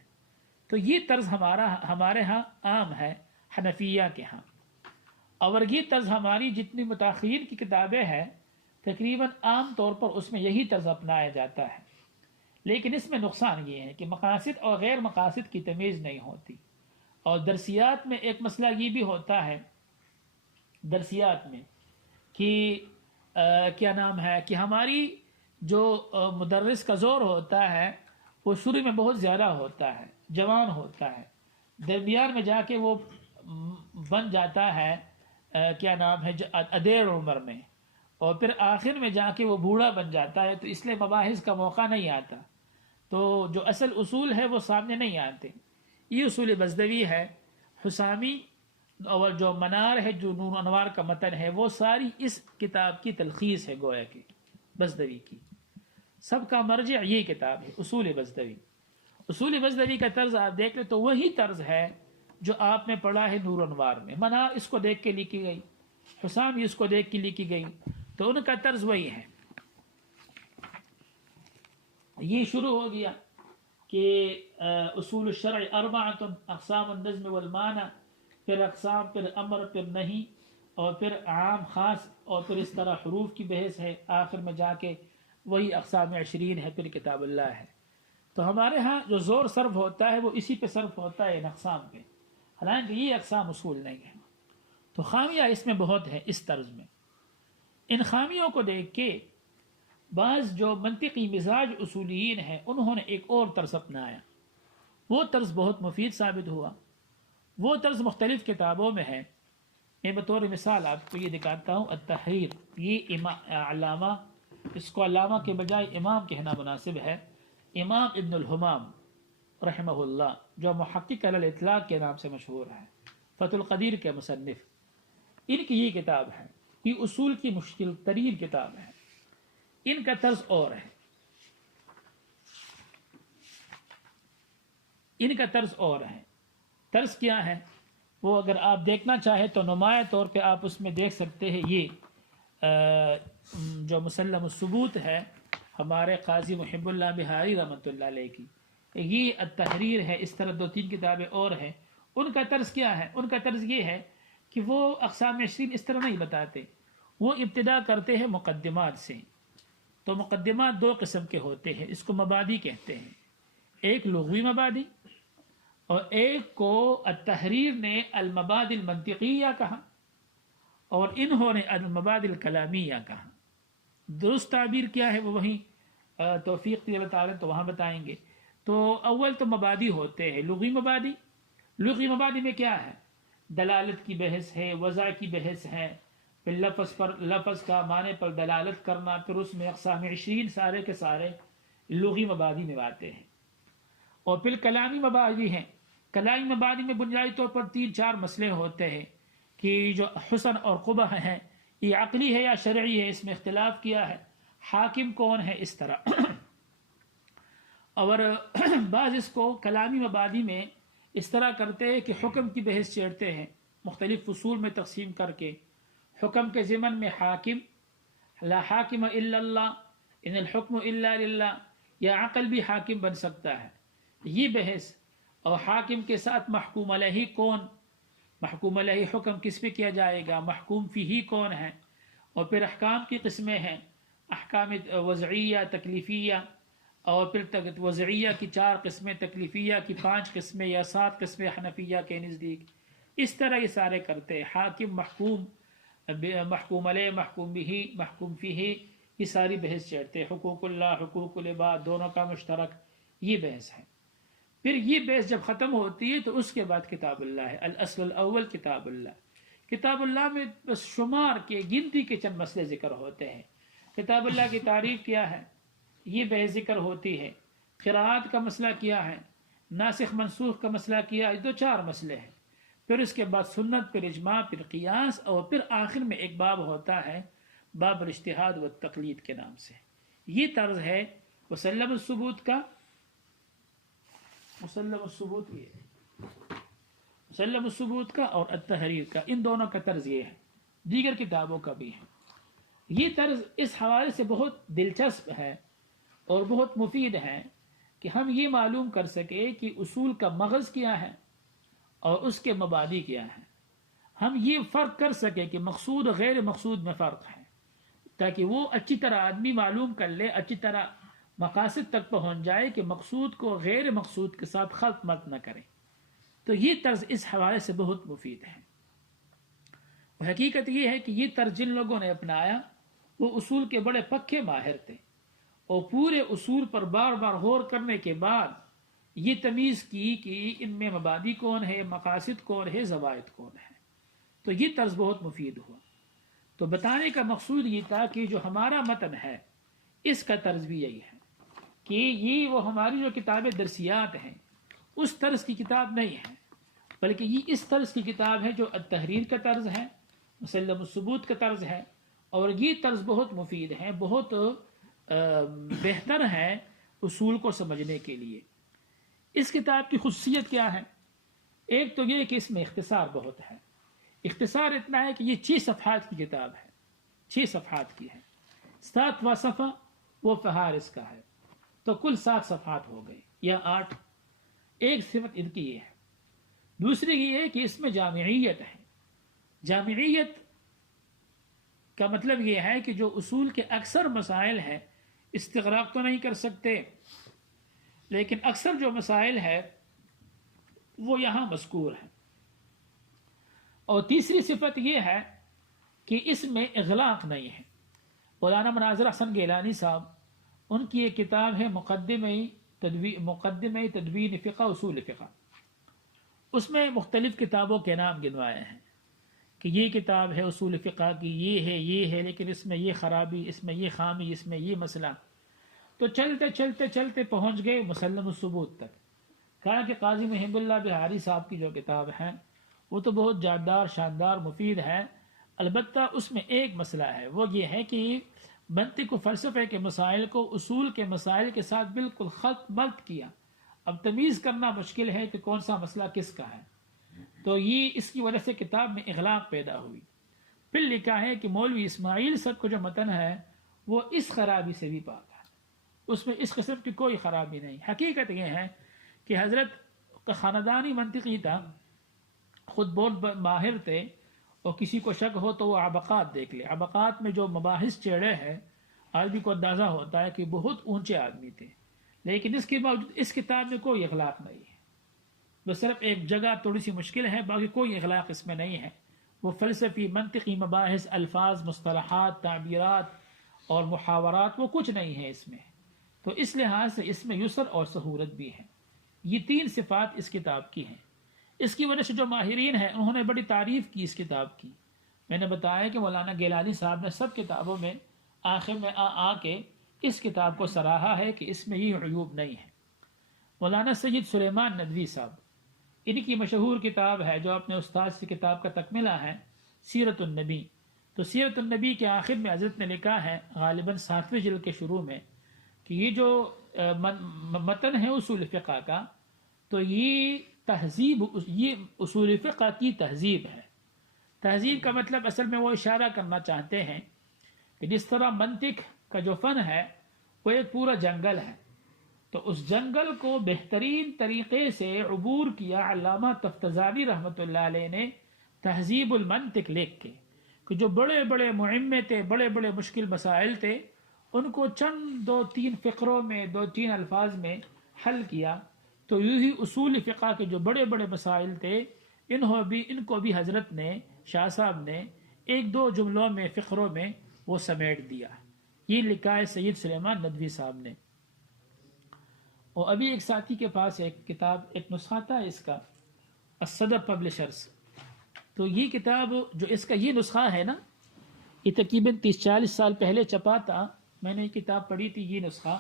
تو یہ طرز ہمارے ہاں عام ہے حنفیہ کے ہاں، اور یہ طرز ہماری جتنی متاخرین کی کتابیں ہیں تقریباً عام طور پر اس میں یہی طرز اپنایا جاتا ہے. لیکن اس میں نقصان یہ ہے کہ مقاصد اور غیر مقاصد کی تمیز نہیں ہوتی. اور درسیات میں ایک مسئلہ یہ بھی ہوتا ہے درسیات میں کہ کیا نام ہے کہ ہماری جو مدرس کا زور ہوتا ہے وہ شروع میں بہت زیادہ ہوتا ہے، جوان ہوتا ہے، درمیان میں جا کے وہ بن جاتا ہے کیا نام ہے ادیر عمر میں، اور پھر آخر میں جا کے وہ بوڑھا بن جاتا ہے. تو اس لیے مباحث کا موقع نہیں آتا، تو جو اصل اصول ہے وہ سامنے نہیں آتے. یہ اصول بزدوی ہے. حسامی اور جو منار ہے، جو نور انوار کا متن ہے، وہ ساری اس کتاب کی تلخیص ہے گویا کی بزدوی کی. سب کا مرجع یہ کتاب ہے اصول بزدوی. اصول بزدوی کا طرز آپ دیکھ لیں تو وہی طرز ہے جو آپ نے پڑھا ہے نور انوار میں. منار اس کو دیکھ کے لکھی گئی، حسامی اس کو دیکھ کے لکھی گئی، تو ان کا طرز وہی ہے. یہ شروع ہو گیا کہ اصول الشرع اربعۃ، اقسام النظم والمعنی، پھر اقسام، پھر امر، پھر نہیں، اور پھر عام خاص، اور پھر اس طرح حروف کی بحث ہے. آخر میں جا کے وہی اقسام 20 ہے، پھر کتاب اللہ ہے. تو ہمارے ہاں جو زور صرف ہوتا ہے وہ اسی پہ صرف ہوتا ہے، ان اقسام پہ، حالانکہ یہ اقسام اصول نہیں ہے. تو خامیہ اس میں بہت ہے اس طرز میں. ان خامیوں کو دیکھ کے بعض جو منطقی مزاج اصولیین ہیں انہوں نے ایک اور طرز اپنایا. وہ طرز بہت مفید ثابت ہوا. وہ طرز مختلف کتابوں میں ہے. میں بطور مثال آپ کو یہ دکھاتا ہوں. التحریر، یہ علامہ، اس کو علامہ کے بجائے امام کہنا مناسب ہے، امام ابن الحمام رحمہ اللہ، جو محقق علی الاطلاق کے نام سے مشہور ہے، فتح القدیر کے مصنف. ان کی یہ کتاب ہے، یہ اصول کی مشکل ترین کتاب ہے. ان کا طرز اور ہے. ان کا طرز اور ہے. طرز کیا ہے وہ اگر آپ دیکھنا چاہیں تو نمایاں طور پہ آپ اس میں دیکھ سکتے ہیں. یہ جو مسلم الثبوت ہے ہمارے قاضی محب اللہ بہاری رحمۃ اللہ علیہ کی، یہ التحریر ہے. اس طرح 2-3 کتابیں اور ہیں. ان کا طرز کیا ہے؟ ان کا طرز یہ ہے کہ وہ اقسام 20 اس طرح نہیں بتاتے. وہ ابتدا کرتے ہیں مقدمات سے. تو مقدمات 2 قسم کے ہوتے ہیں، اس کو مبادی کہتے ہیں. ایک لغوی مبادی، اور ایک کو التحریر نے المبادی المنطقیہ کہا، اور انہوں نے المبادی الکلامیہ کہا. درست تعبیر کیا ہے وہ وہیں توفیق اللہ تعالیٰ تو وہاں بتائیں گے. تو اول تو مبادی ہوتے ہیں لغوی مبادی. لغوی مبادی میں کیا ہے؟ دلالت کی بحث ہے، وضع کی بحث ہے، پھر لفظ کا معنی پر دلالت کرنا، پھر اس میں اقسام 20 سارے کے سارے لغوی مبادی میں آتے ہیں. اور پھر کلامی مبادی ہیں. کلامی مبادی میں بنیادی طور پر 3-4 مسئلے ہوتے ہیں کہ جو حسن اور قبح ہیں یہ عقلی ہے یا شرعی ہے، اس میں اختلاف کیا ہے، حاکم کون ہے، اس طرح. اور بعض اس کو کلامی مبادی میں اس طرح کرتے ہیں کہ حکم کی بحث چھیڑتے ہیں، مختلف فصول میں تقسیم کر کے. حکم کے ضمن میں حاکم، لا حاکم الا اللہ، ان الحکم الا للہ، یا عقل بھی حاکم بن سکتا ہے، یہ بحث. اور حاکم کے ساتھ محکوم علیہ کون، محکوم علیہ حکم کس پہ کیا جائے گا، محکوم فیہ کون ہے. اور پھر احکام کی قسمیں ہیں، احکام وضعیہ، تکلیفیہ، اور پھر وضعیہ کی 4 قسمیں، تکلیفیہ کی 5 قسمیں یا 7 قسمیں حنفیہ کے نزدیک. اس طرح یہ سارے کرتے ہیں. حاکم، محکوم، محکوم علیہ، محکوم بھی، محکوم فیہ، یہ ساری بحث چڑھتے ہیں. حقوق اللہ، حقوق العباد، دونوں کا مشترک یہ بحث ہے. پھر یہ بحث جب ختم ہوتی ہے تو اس کے بعد کتاب اللہ ہے. الاصل الاول کتاب اللہ. کتاب اللہ میں بس شمار کے گنتی کے چند مسئلے ذکر ہوتے ہیں. کتاب اللہ کی تعریف کیا ہے یہ بحث ذکر ہوتی ہے. قراءات کا مسئلہ کیا ہے، ناسخ منسوخ کا مسئلہ کیا ہے، 2-4 مسئلے ہیں. پھر اس کے بعد سنت، پھر اجماع، پھر قیاس، اور پھر آخر میں ایک باب ہوتا ہے باب الاجتہاد و تقلید کے نام سے. یہ طرز ہے مسلم الثبوت کا. مسلم الثبوت کا اور التحریر کا، ان دونوں کا طرز یہ ہے. دیگر کتابوں کا بھی ہے. یہ طرز اس حوالے سے بہت دلچسپ ہے اور بہت مفید ہے کہ ہم یہ معلوم کر سکے کہ اصول کا مغز کیا ہے اور اس کے مبادی کیا ہے. ہم یہ فرق کر سکے کہ مقصود اور غیر مقصود میں فرق ہے، تاکہ وہ اچھی طرح آدمی معلوم کر لے، اچھی طرح مقاصد تک پہنچ جائے کہ مقصود کو غیر مقصود کے ساتھ خلط ملط نہ کرے. تو یہ طرز اس حوالے سے بہت مفید ہے. حقیقت یہ ہے کہ یہ طرز جن لوگوں نے اپنایا وہ اصول کے بڑے پکے ماہر تھے، اور پورے اصول پر بار بار غور کرنے کے بعد یہ تمیز کی کہ ان میں مبادی کون ہے، مقاصد کون ہے، زوائد کون ہے. تو یہ طرز بہت مفید ہوا. تو بتانے کا مقصود یہ تھا کہ جو ہمارا متن ہے اس کا طرز بھی یہی ہے کہ یہ وہ ہماری جو کتاب درسیات ہیں اس طرز کی کتاب نہیں ہے، بلکہ یہ اس طرز کی کتاب ہے جو التحریر کا طرز ہے، مسلم الثبوت کا طرز ہے. اور یہ طرز بہت مفید ہے، بہت بہتر ہے اصول کو سمجھنے کے لیے. اس کتاب کی خصوصیت کیا ہے؟ ایک تو یہ کہ اس میں اختصار بہت ہے. اختصار اتنا ہے کہ یہ 6 صفحات کی کتاب ہے، 6 صفحات کی ہے. 7واں صفحہ وہ فہارس کا ہے، تو کل 7 صفحات ہو گئے یا 8. ایک صفت ان کی یہ ہے. دوسری یہ ہے کہ اس میں جامعیت ہے. جامعیت کا مطلب یہ ہے کہ جو اصول کے اکثر مسائل ہیں استغراق تو نہیں کر سکتے، لیکن اکثر جو مسائل ہے وہ یہاں مذکور ہیں. اور تیسری صفت یہ ہے کہ اس میں اغلاق نہیں ہے. مولانا مناظر حسن گیلانی صاحب، ان کی ایک کتاب ہے مقدمہ تدوین فقہ اصول فقہ. اس میں مختلف کتابوں کے نام گنوائے ہیں کہ یہ کتاب ہے اصول فقہ کی، یہ ہے لیکن اس میں یہ خرابی، اس میں یہ خامی، اس میں یہ مسئلہ. تو چلتے چلتے چلتے پہنچ گئے مسلم الثبوت تک. کہا کہ قاضی محب اللہ بہاری صاحب کی جو کتاب ہے وہ تو بہت جاندار، شاندار، مفید ہے، البتہ اس میں ایک مسئلہ ہے، وہ یہ ہے کہ منطق و فلسفے کے مسائل کو اصول کے مسائل کے ساتھ بالکل خلط ملط کیا. اب تمیز کرنا مشکل ہے کہ کون سا مسئلہ کس کا ہے. تو یہ اس کی وجہ سے کتاب میں اغلاق پیدا ہوئی. پھر لکھا ہے کہ مولوی اسماعیل صاحب کو جو متن ہے وہ اس خرابی سے بھی پاک ہے، اس میں اس قسم کی کوئی خرابی نہیں. حقیقت یہ ہے کہ حضرت کا خاندانی منطقی تھا، خود بہت ماہر تھے، اور کسی کو شک ہو تو وہ عبقات دیکھ لے. عبقات میں جو مباحث چیڑے ہیں آدمی کو اندازہ ہوتا ہے کہ بہت اونچے آدمی تھے، لیکن اس کے باوجود اس کتاب میں کوئی اغلاق نہیں ہے. بس صرف ایک جگہ تھوڑی سی مشکل ہے، باقی کوئی اغلاق اس میں نہیں ہے. وہ فلسفی منطقی مباحث، الفاظ، مصطلحات، تعبیرات اور محاورات وہ کچھ نہیں ہے اس میں. تو اس لحاظ سے اس میں یسر اور سہولت بھی ہے. یہ 3 صفات اس کتاب کی ہیں. اس کی وجہ سے جو ماہرین ہیں انہوں نے بڑی تعریف کی اس کتاب کی. میں نے بتایا کہ مولانا گیلانی صاحب نے سب کتابوں میں آخر میں آ کے اس کتاب کو سراہا ہے کہ اس میں یہ عیوب نہیں ہے. مولانا سید سلیمان ندوی صاحب، ان کی مشہور کتاب ہے جو اپنے استاد سے کتاب کا تکملہ ہے، سیرت النبی. تو سیرت النبی کے آخر میں حضرت نے لکھا ہے غالباً 7ویں جلد کے شروع میں کہ یہ جو متن ہے اصول فقہ کا، تو یہ تہذیب، یہ اصول فقہ کی تہذیب ہے. تہذیب کا مطلب اصل میں وہ اشارہ کرنا چاہتے ہیں کہ جس طرح منطق کا جو فن ہے وہ ایک پورا جنگل ہے، تو اس جنگل کو بہترین طریقے سے عبور کیا علامہ تفتزانی رحمۃ اللہ علیہ نے تہذیب المنطق لکھ کے، کہ جو بڑے بڑے معمے تھے، بڑے بڑے مشکل مسائل تھے، ان کو چند 2-3 فقروں میں 2-3 الفاظ میں حل کیا. تو یہی اصول فقہ کے جو بڑے بڑے مسائل تھے ان کو بھی حضرت نے، شاہ صاحب نے 1-2 جملوں میں، فقروں میں وہ سمیٹ دیا. یہ لکھا ہے سید سلیمان ندوی صاحب نے. اور ابھی ایک ساتھی کے پاس ایک کتاب، ایک نسخہ تھا اس کا، الصدر پبلشرز. تو یہ کتاب جو اس کا یہ نسخہ ہے نا، یہ تقریباً 30-40 سال پہلے چھپا تھا. میں نے یہ کتاب پڑھی تھی، یہ نسخہ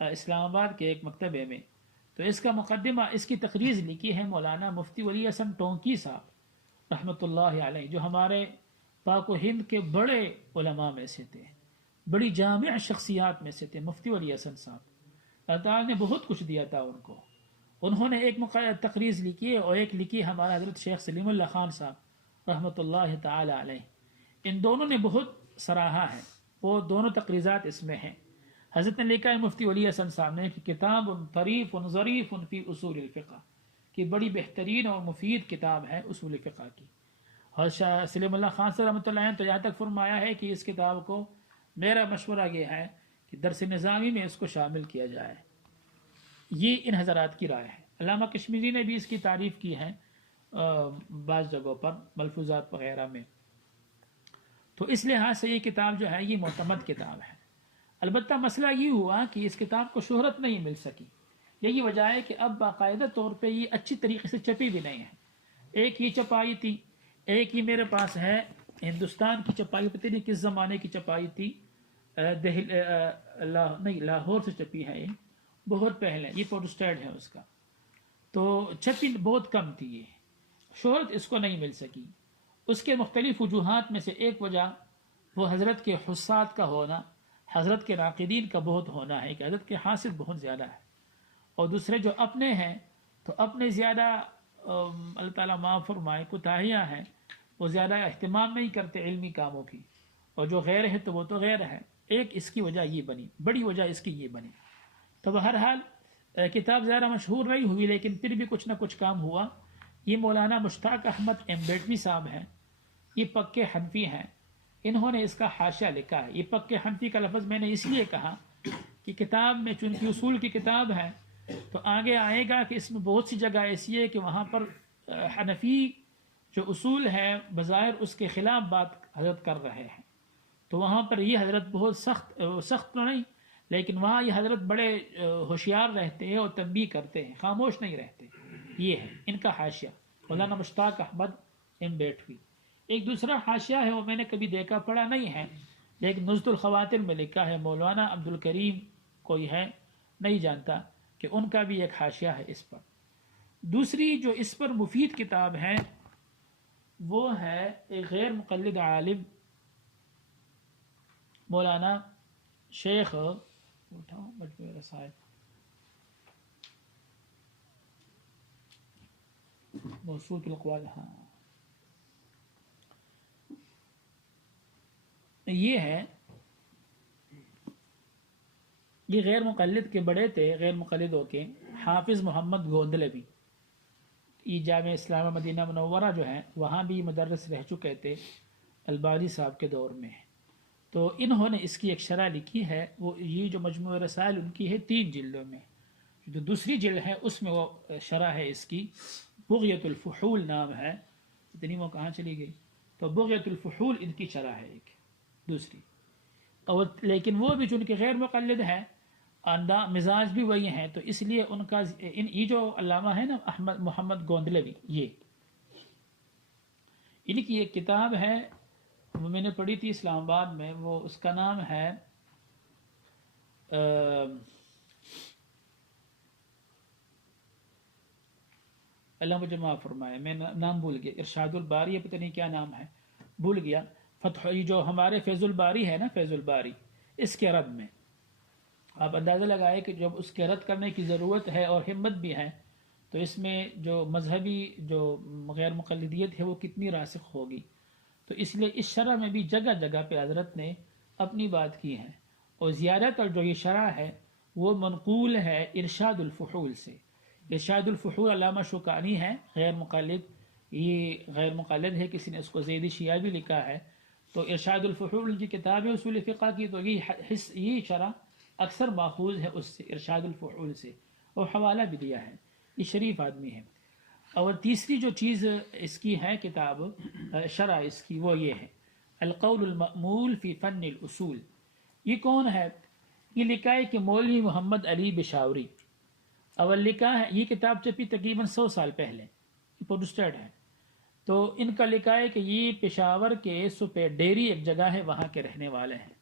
اسلام آباد کے ایک مکتبے میں. تو اس کا مقدمہ، اس کی تقریض لکھی ہے مولانا مفتی ولی حسن ٹونکی صاحب رحمۃ اللہ علیہ، جو ہمارے پاک و ہند کے بڑے علماء میں سے تھے، بڑی جامع شخصیات میں سے تھے مفتی ولی حسن صاحب۔ اللہ تعالیٰ نے بہت کچھ دیا تھا ان کو۔ انہوں نے ایک تقریض لکھی ہے اور ایک لکھی ہمارا حضرت شیخ سلیم اللہ خان صاحب رحمۃ اللہ تعالی علیہ۔ ان دونوں نے بہت سراہا ہے، وہ دونوں تقریضات اس میں ہیں۔ حضرت نے لکھا ہے مفتی ولی حسن صاحب نے کہ کتاب طریف ظریف فی اصول الفقہ، کہ بڑی بہترین اور مفید کتاب ہے اصول فقہ کی۔ اور شاہ سلیم اللہ خان صاحب رحمۃ اللہ علیہ تو یہاں تک فرمایا ہے کہ اس کتاب کو، میرا مشورہ یہ ہے کہ درس نظامی میں اس کو شامل کیا جائے۔ یہ ان حضرات کی رائے ہے۔ علامہ کشمیری نے بھی اس کی تعریف کی ہے بعض جگہوں پر ملفوظات وغیرہ میں۔ تو اس لحاظ سے یہ کتاب جو ہے یہ معتمد کتاب ہے۔ البتہ مسئلہ یہ ہوا کہ اس کتاب کو شہرت نہیں مل سکی۔ یہی وجہ ہے کہ اب باقاعدہ طور پہ یہ اچھی طریقے سے چھپی بھی نہیں ہے۔ ایک یہ چھپائی تھی، ایک ہی میرے پاس ہے ہندوستان کی چھپائی، پتہ نہیں کس زمانے کی چھپائی تھی، لاہور سے چھپی ہے، یہ بہت پہلے، یہ پروٹسٹیڈ ہے اس کا۔ تو چھپی بہت کم تھی، یہ شہرت اس کو نہیں مل سکی۔ اس کے مختلف وجوہات میں سے ایک وجہ وہ حضرت کے حساد کا ہونا، حضرت کے ناقدین کا بہت ہونا ہے کہ حضرت کے حاسد بہت زیادہ ہے، اور دوسرے جو اپنے ہیں تو اپنے زیادہ اللہ تعالیٰ معاف فرمائے کوتاہیاں ہیں، وہ زیادہ اہتمام نہیں کرتے علمی کاموں کی، اور جو غیر ہے تو وہ تو غیر ہے۔ ایک اس کی وجہ یہ بنی، بڑی وجہ اس کی یہ بنی۔ تو بہرحال کتاب زیادہ مشہور نہیں ہوئی، لیکن پھر بھی کچھ نہ کچھ کام ہوا۔ یہ مولانا مشتاق احمد امبیڈوی صاحب ہیں، یہ پکے حنفی ہیں، انہوں نے اس کا حاشیہ لکھا ہے۔ یہ پکے حنفی کا لفظ میں نے اس لیے کہا کہ کتاب میں چونکہ اصول کی کتاب ہے تو آگے آئے گا کہ اس میں بہت سی جگہ ایسی ہے کہ وہاں پر حنفی جو اصول ہے بظاہر اس کے خلاف بات حضرت کر رہے ہیں، تو وہاں پر یہ حضرت بہت سخت تو نہیں، لیکن وہاں یہ حضرت بڑے ہوشیار رہتے ہیں اور تنبیہ کرتے ہیں، خاموش نہیں رہتے۔ یہ ہے ان کا حاشیہ، مولانا مشتاق احمد امبیڈوی۔ ایک دوسرا حاشیہ ہے، وہ میں نے کبھی دیکھا پڑھا نہیں ہے، لیکن نزلۃ الخواطر میں لکھا ہے، مولانا عبد الکریم کوئی ہے نہیں جانتا، کہ ان کا بھی ایک حاشیہ ہے اس پر۔ دوسری جو اس پر مفید کتاب ہے وہ ہے ایک غیر مقلد عالم مولانا شیخ مجموع رسائل موسوعۃ الاقوال، ہاں یہ ہے، یہ غیر مقلد کے بڑے تھے، غیر مقلدوں کے حافظ محمد گوندلوی، یہ جامعہ اسلامیہ مدینہ منورہ جو ہے وہاں بھی مدرس رہ چکے تھے البانی صاحب کے دور میں۔ تو انہوں نے اس کی ایک شرح لکھی ہے، وہ یہ جو مجموع رسائل ان کی ہے 3 جلدوں میں، جو دوسری جلد ہے اس میں وہ شرح ہے اس کی، بغیۃ الفحول نام ہے، اتنی وہ کہاں چلی گئی، تو بغیۃ الفحول ان کی شرح ہے ایک دوسری، اور لیکن وہ بھی چونکہ غیر مقلد ہے، مزاج بھی وہی ہیں، تو اس لیے ان کا یہ جو علامہ ہے نا احمد محمد گوندلوی، یہ ان کی ایک کتاب ہے، وہ میں نے پڑھی تھی اسلام آباد میں، وہ اس کا نام ہے اللہ مجھے معاف فرمائے، میں نام بھول گیا، ارشاد الباری یا پتہ نہیں کیا نام ہے، بھول گیا۔ فتح، جو ہمارے فیض الباری ہے نا، فیض الباری، اس کے رد میں آپ اندازہ لگائے کہ جب اس کے رد کرنے کی ضرورت ہے اور ہمت بھی ہے، تو اس میں جو مذہبی جو غیر مقلدیت ہے وہ کتنی راسخ ہوگی۔ تو اس لیے اس شرح میں بھی جگہ جگہ پہ حضرت نے اپنی بات کی ہے، اور زیادہ تر جو یہ شرح ہے وہ منقول ہے ارشاد الفحول سے۔ ارشاد الفحول علامہ شوکانی ہے، غیر مقلد، یہ غیر مقلد ہے، کسی نے اس کو زیدی شیعہ بھی لکھا ہے، تو ارشاد الفحول ان کی کتاب ہے اصول فقہ کی، تو یہ شرح اکثر ماخوذ ہے اس سے، ارشاد الفحول سے، اور حوالہ بھی دیا ہے، یہ شریف آدمی ہے۔ اور تیسری جو چیز اس کی ہے کتاب شرح اس کی، وہ یہ ہے القول المأمول فی فن الاصول۔ یہ کون ہے؟ یہ لکھا ہے کہ مولوی محمد علی بشاوری، اور لکھا ہے، یہ کتاب چھپی تقریباً 100 سال پہلے، یہ پروٹسٹیڈ ہے، تو ان کا لکھا ہے کہ یہ پشاور کے سپے ڈیری ایک جگہ ہے، وہاں کے رہنے والے ہیں۔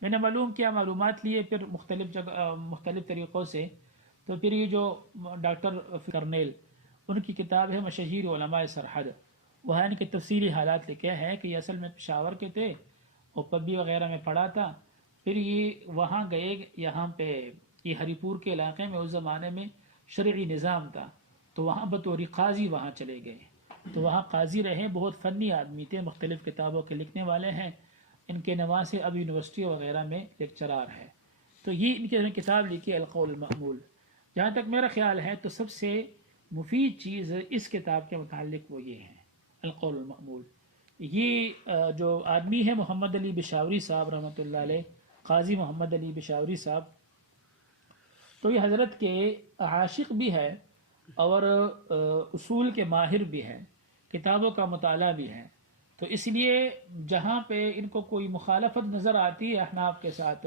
میں نے معلوم کیا، معلومات لیے پھر مختلف طریقوں سے، تو پھر یہ جو ڈاکٹر کرنیل ان کی کتاب ہے مشاہیر علماء سرحد، وہ ان کے تفصیلی حالات لکھے ہیں کہ یہ اصل میں پشاور کے تھے اور پبی وغیرہ میں پڑھا تھا، پھر یہ وہاں گئے، یہاں پہ یہ ہری پور کے علاقے میں اس زمانے میں شرعی نظام تھا، تو وہاں بطور قاضی وہاں چلے گئے، تو وہاں قاضی رہے، بہت فنی آدمی تھے، مختلف کتابوں کے لکھنے والے ہیں، ان کے نواسے اب یونیورسٹی وغیرہ میں لیکچرار ہے۔ تو یہ ان کی کتاب لکھی القول المأمول۔ جہاں تک میرا خیال ہے تو سب سے مفید چیز اس کتاب کے متعلق وہ یہ ہے القول المأمول۔ یہ جو آدمی ہے محمد علی بشاوری صاحب رحمۃ اللہ علیہ، قاضی محمد علی بشاوری صاحب، تو یہ حضرت کے عاشق بھی ہے اور اصول کے ماہر بھی ہے، کتابوں کا مطالعہ بھی ہے، تو اس لیے جہاں پہ ان کو کوئی مخالفت نظر آتی ہے احناف کے ساتھ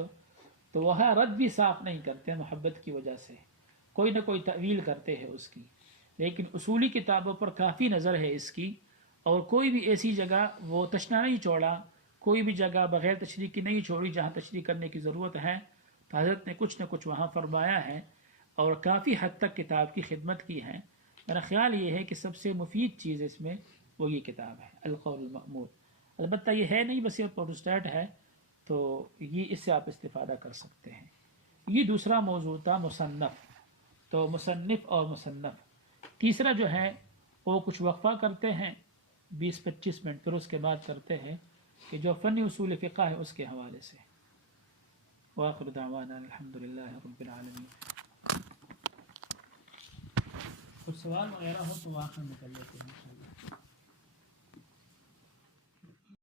تو وہاں رد بھی صاف نہیں کرتے محبت کی وجہ سے، کوئی نہ کوئی تعویل کرتے ہیں اس کی، لیکن اصولی کتابوں پر کافی نظر ہے اس کی، اور کوئی بھی ایسی جگہ وہ تشنا نہیں چھوڑا، کوئی بھی جگہ بغیر تشریح کی نہیں چھوڑی جہاں تشریح کرنے کی ضرورت ہے، تو حضرت نے کچھ نہ کچھ وہاں فرمایا ہے اور کافی حد تک کتاب کی خدمت کی ہے۔ میرا خیال یہ ہے کہ سب سے مفید چیز اس میں وہ یہ کتاب ہے القول المأمول۔ البتہ یہ ہے نہیں، بس یہ پروٹسٹیٹ ہے، تو یہ اس سے آپ استفادہ کر سکتے ہیں۔ یہ دوسرا موضوع تھا مصنف، تو مصنف اور مصنف۔ تیسرا جو ہے وہ کچھ وقفہ کرتے ہیں 20-25 منٹ، پھر اس کے بعد کرتے ہیں کہ جو فنی اصول فقہ ہے اس کے حوالے سے۔ وآخر دعوانا الحمدللہ رب العالمین۔ کچھ سوال وغیرہ ہو تو آخر میں کر لیتے ہیں انشاءاللہ۔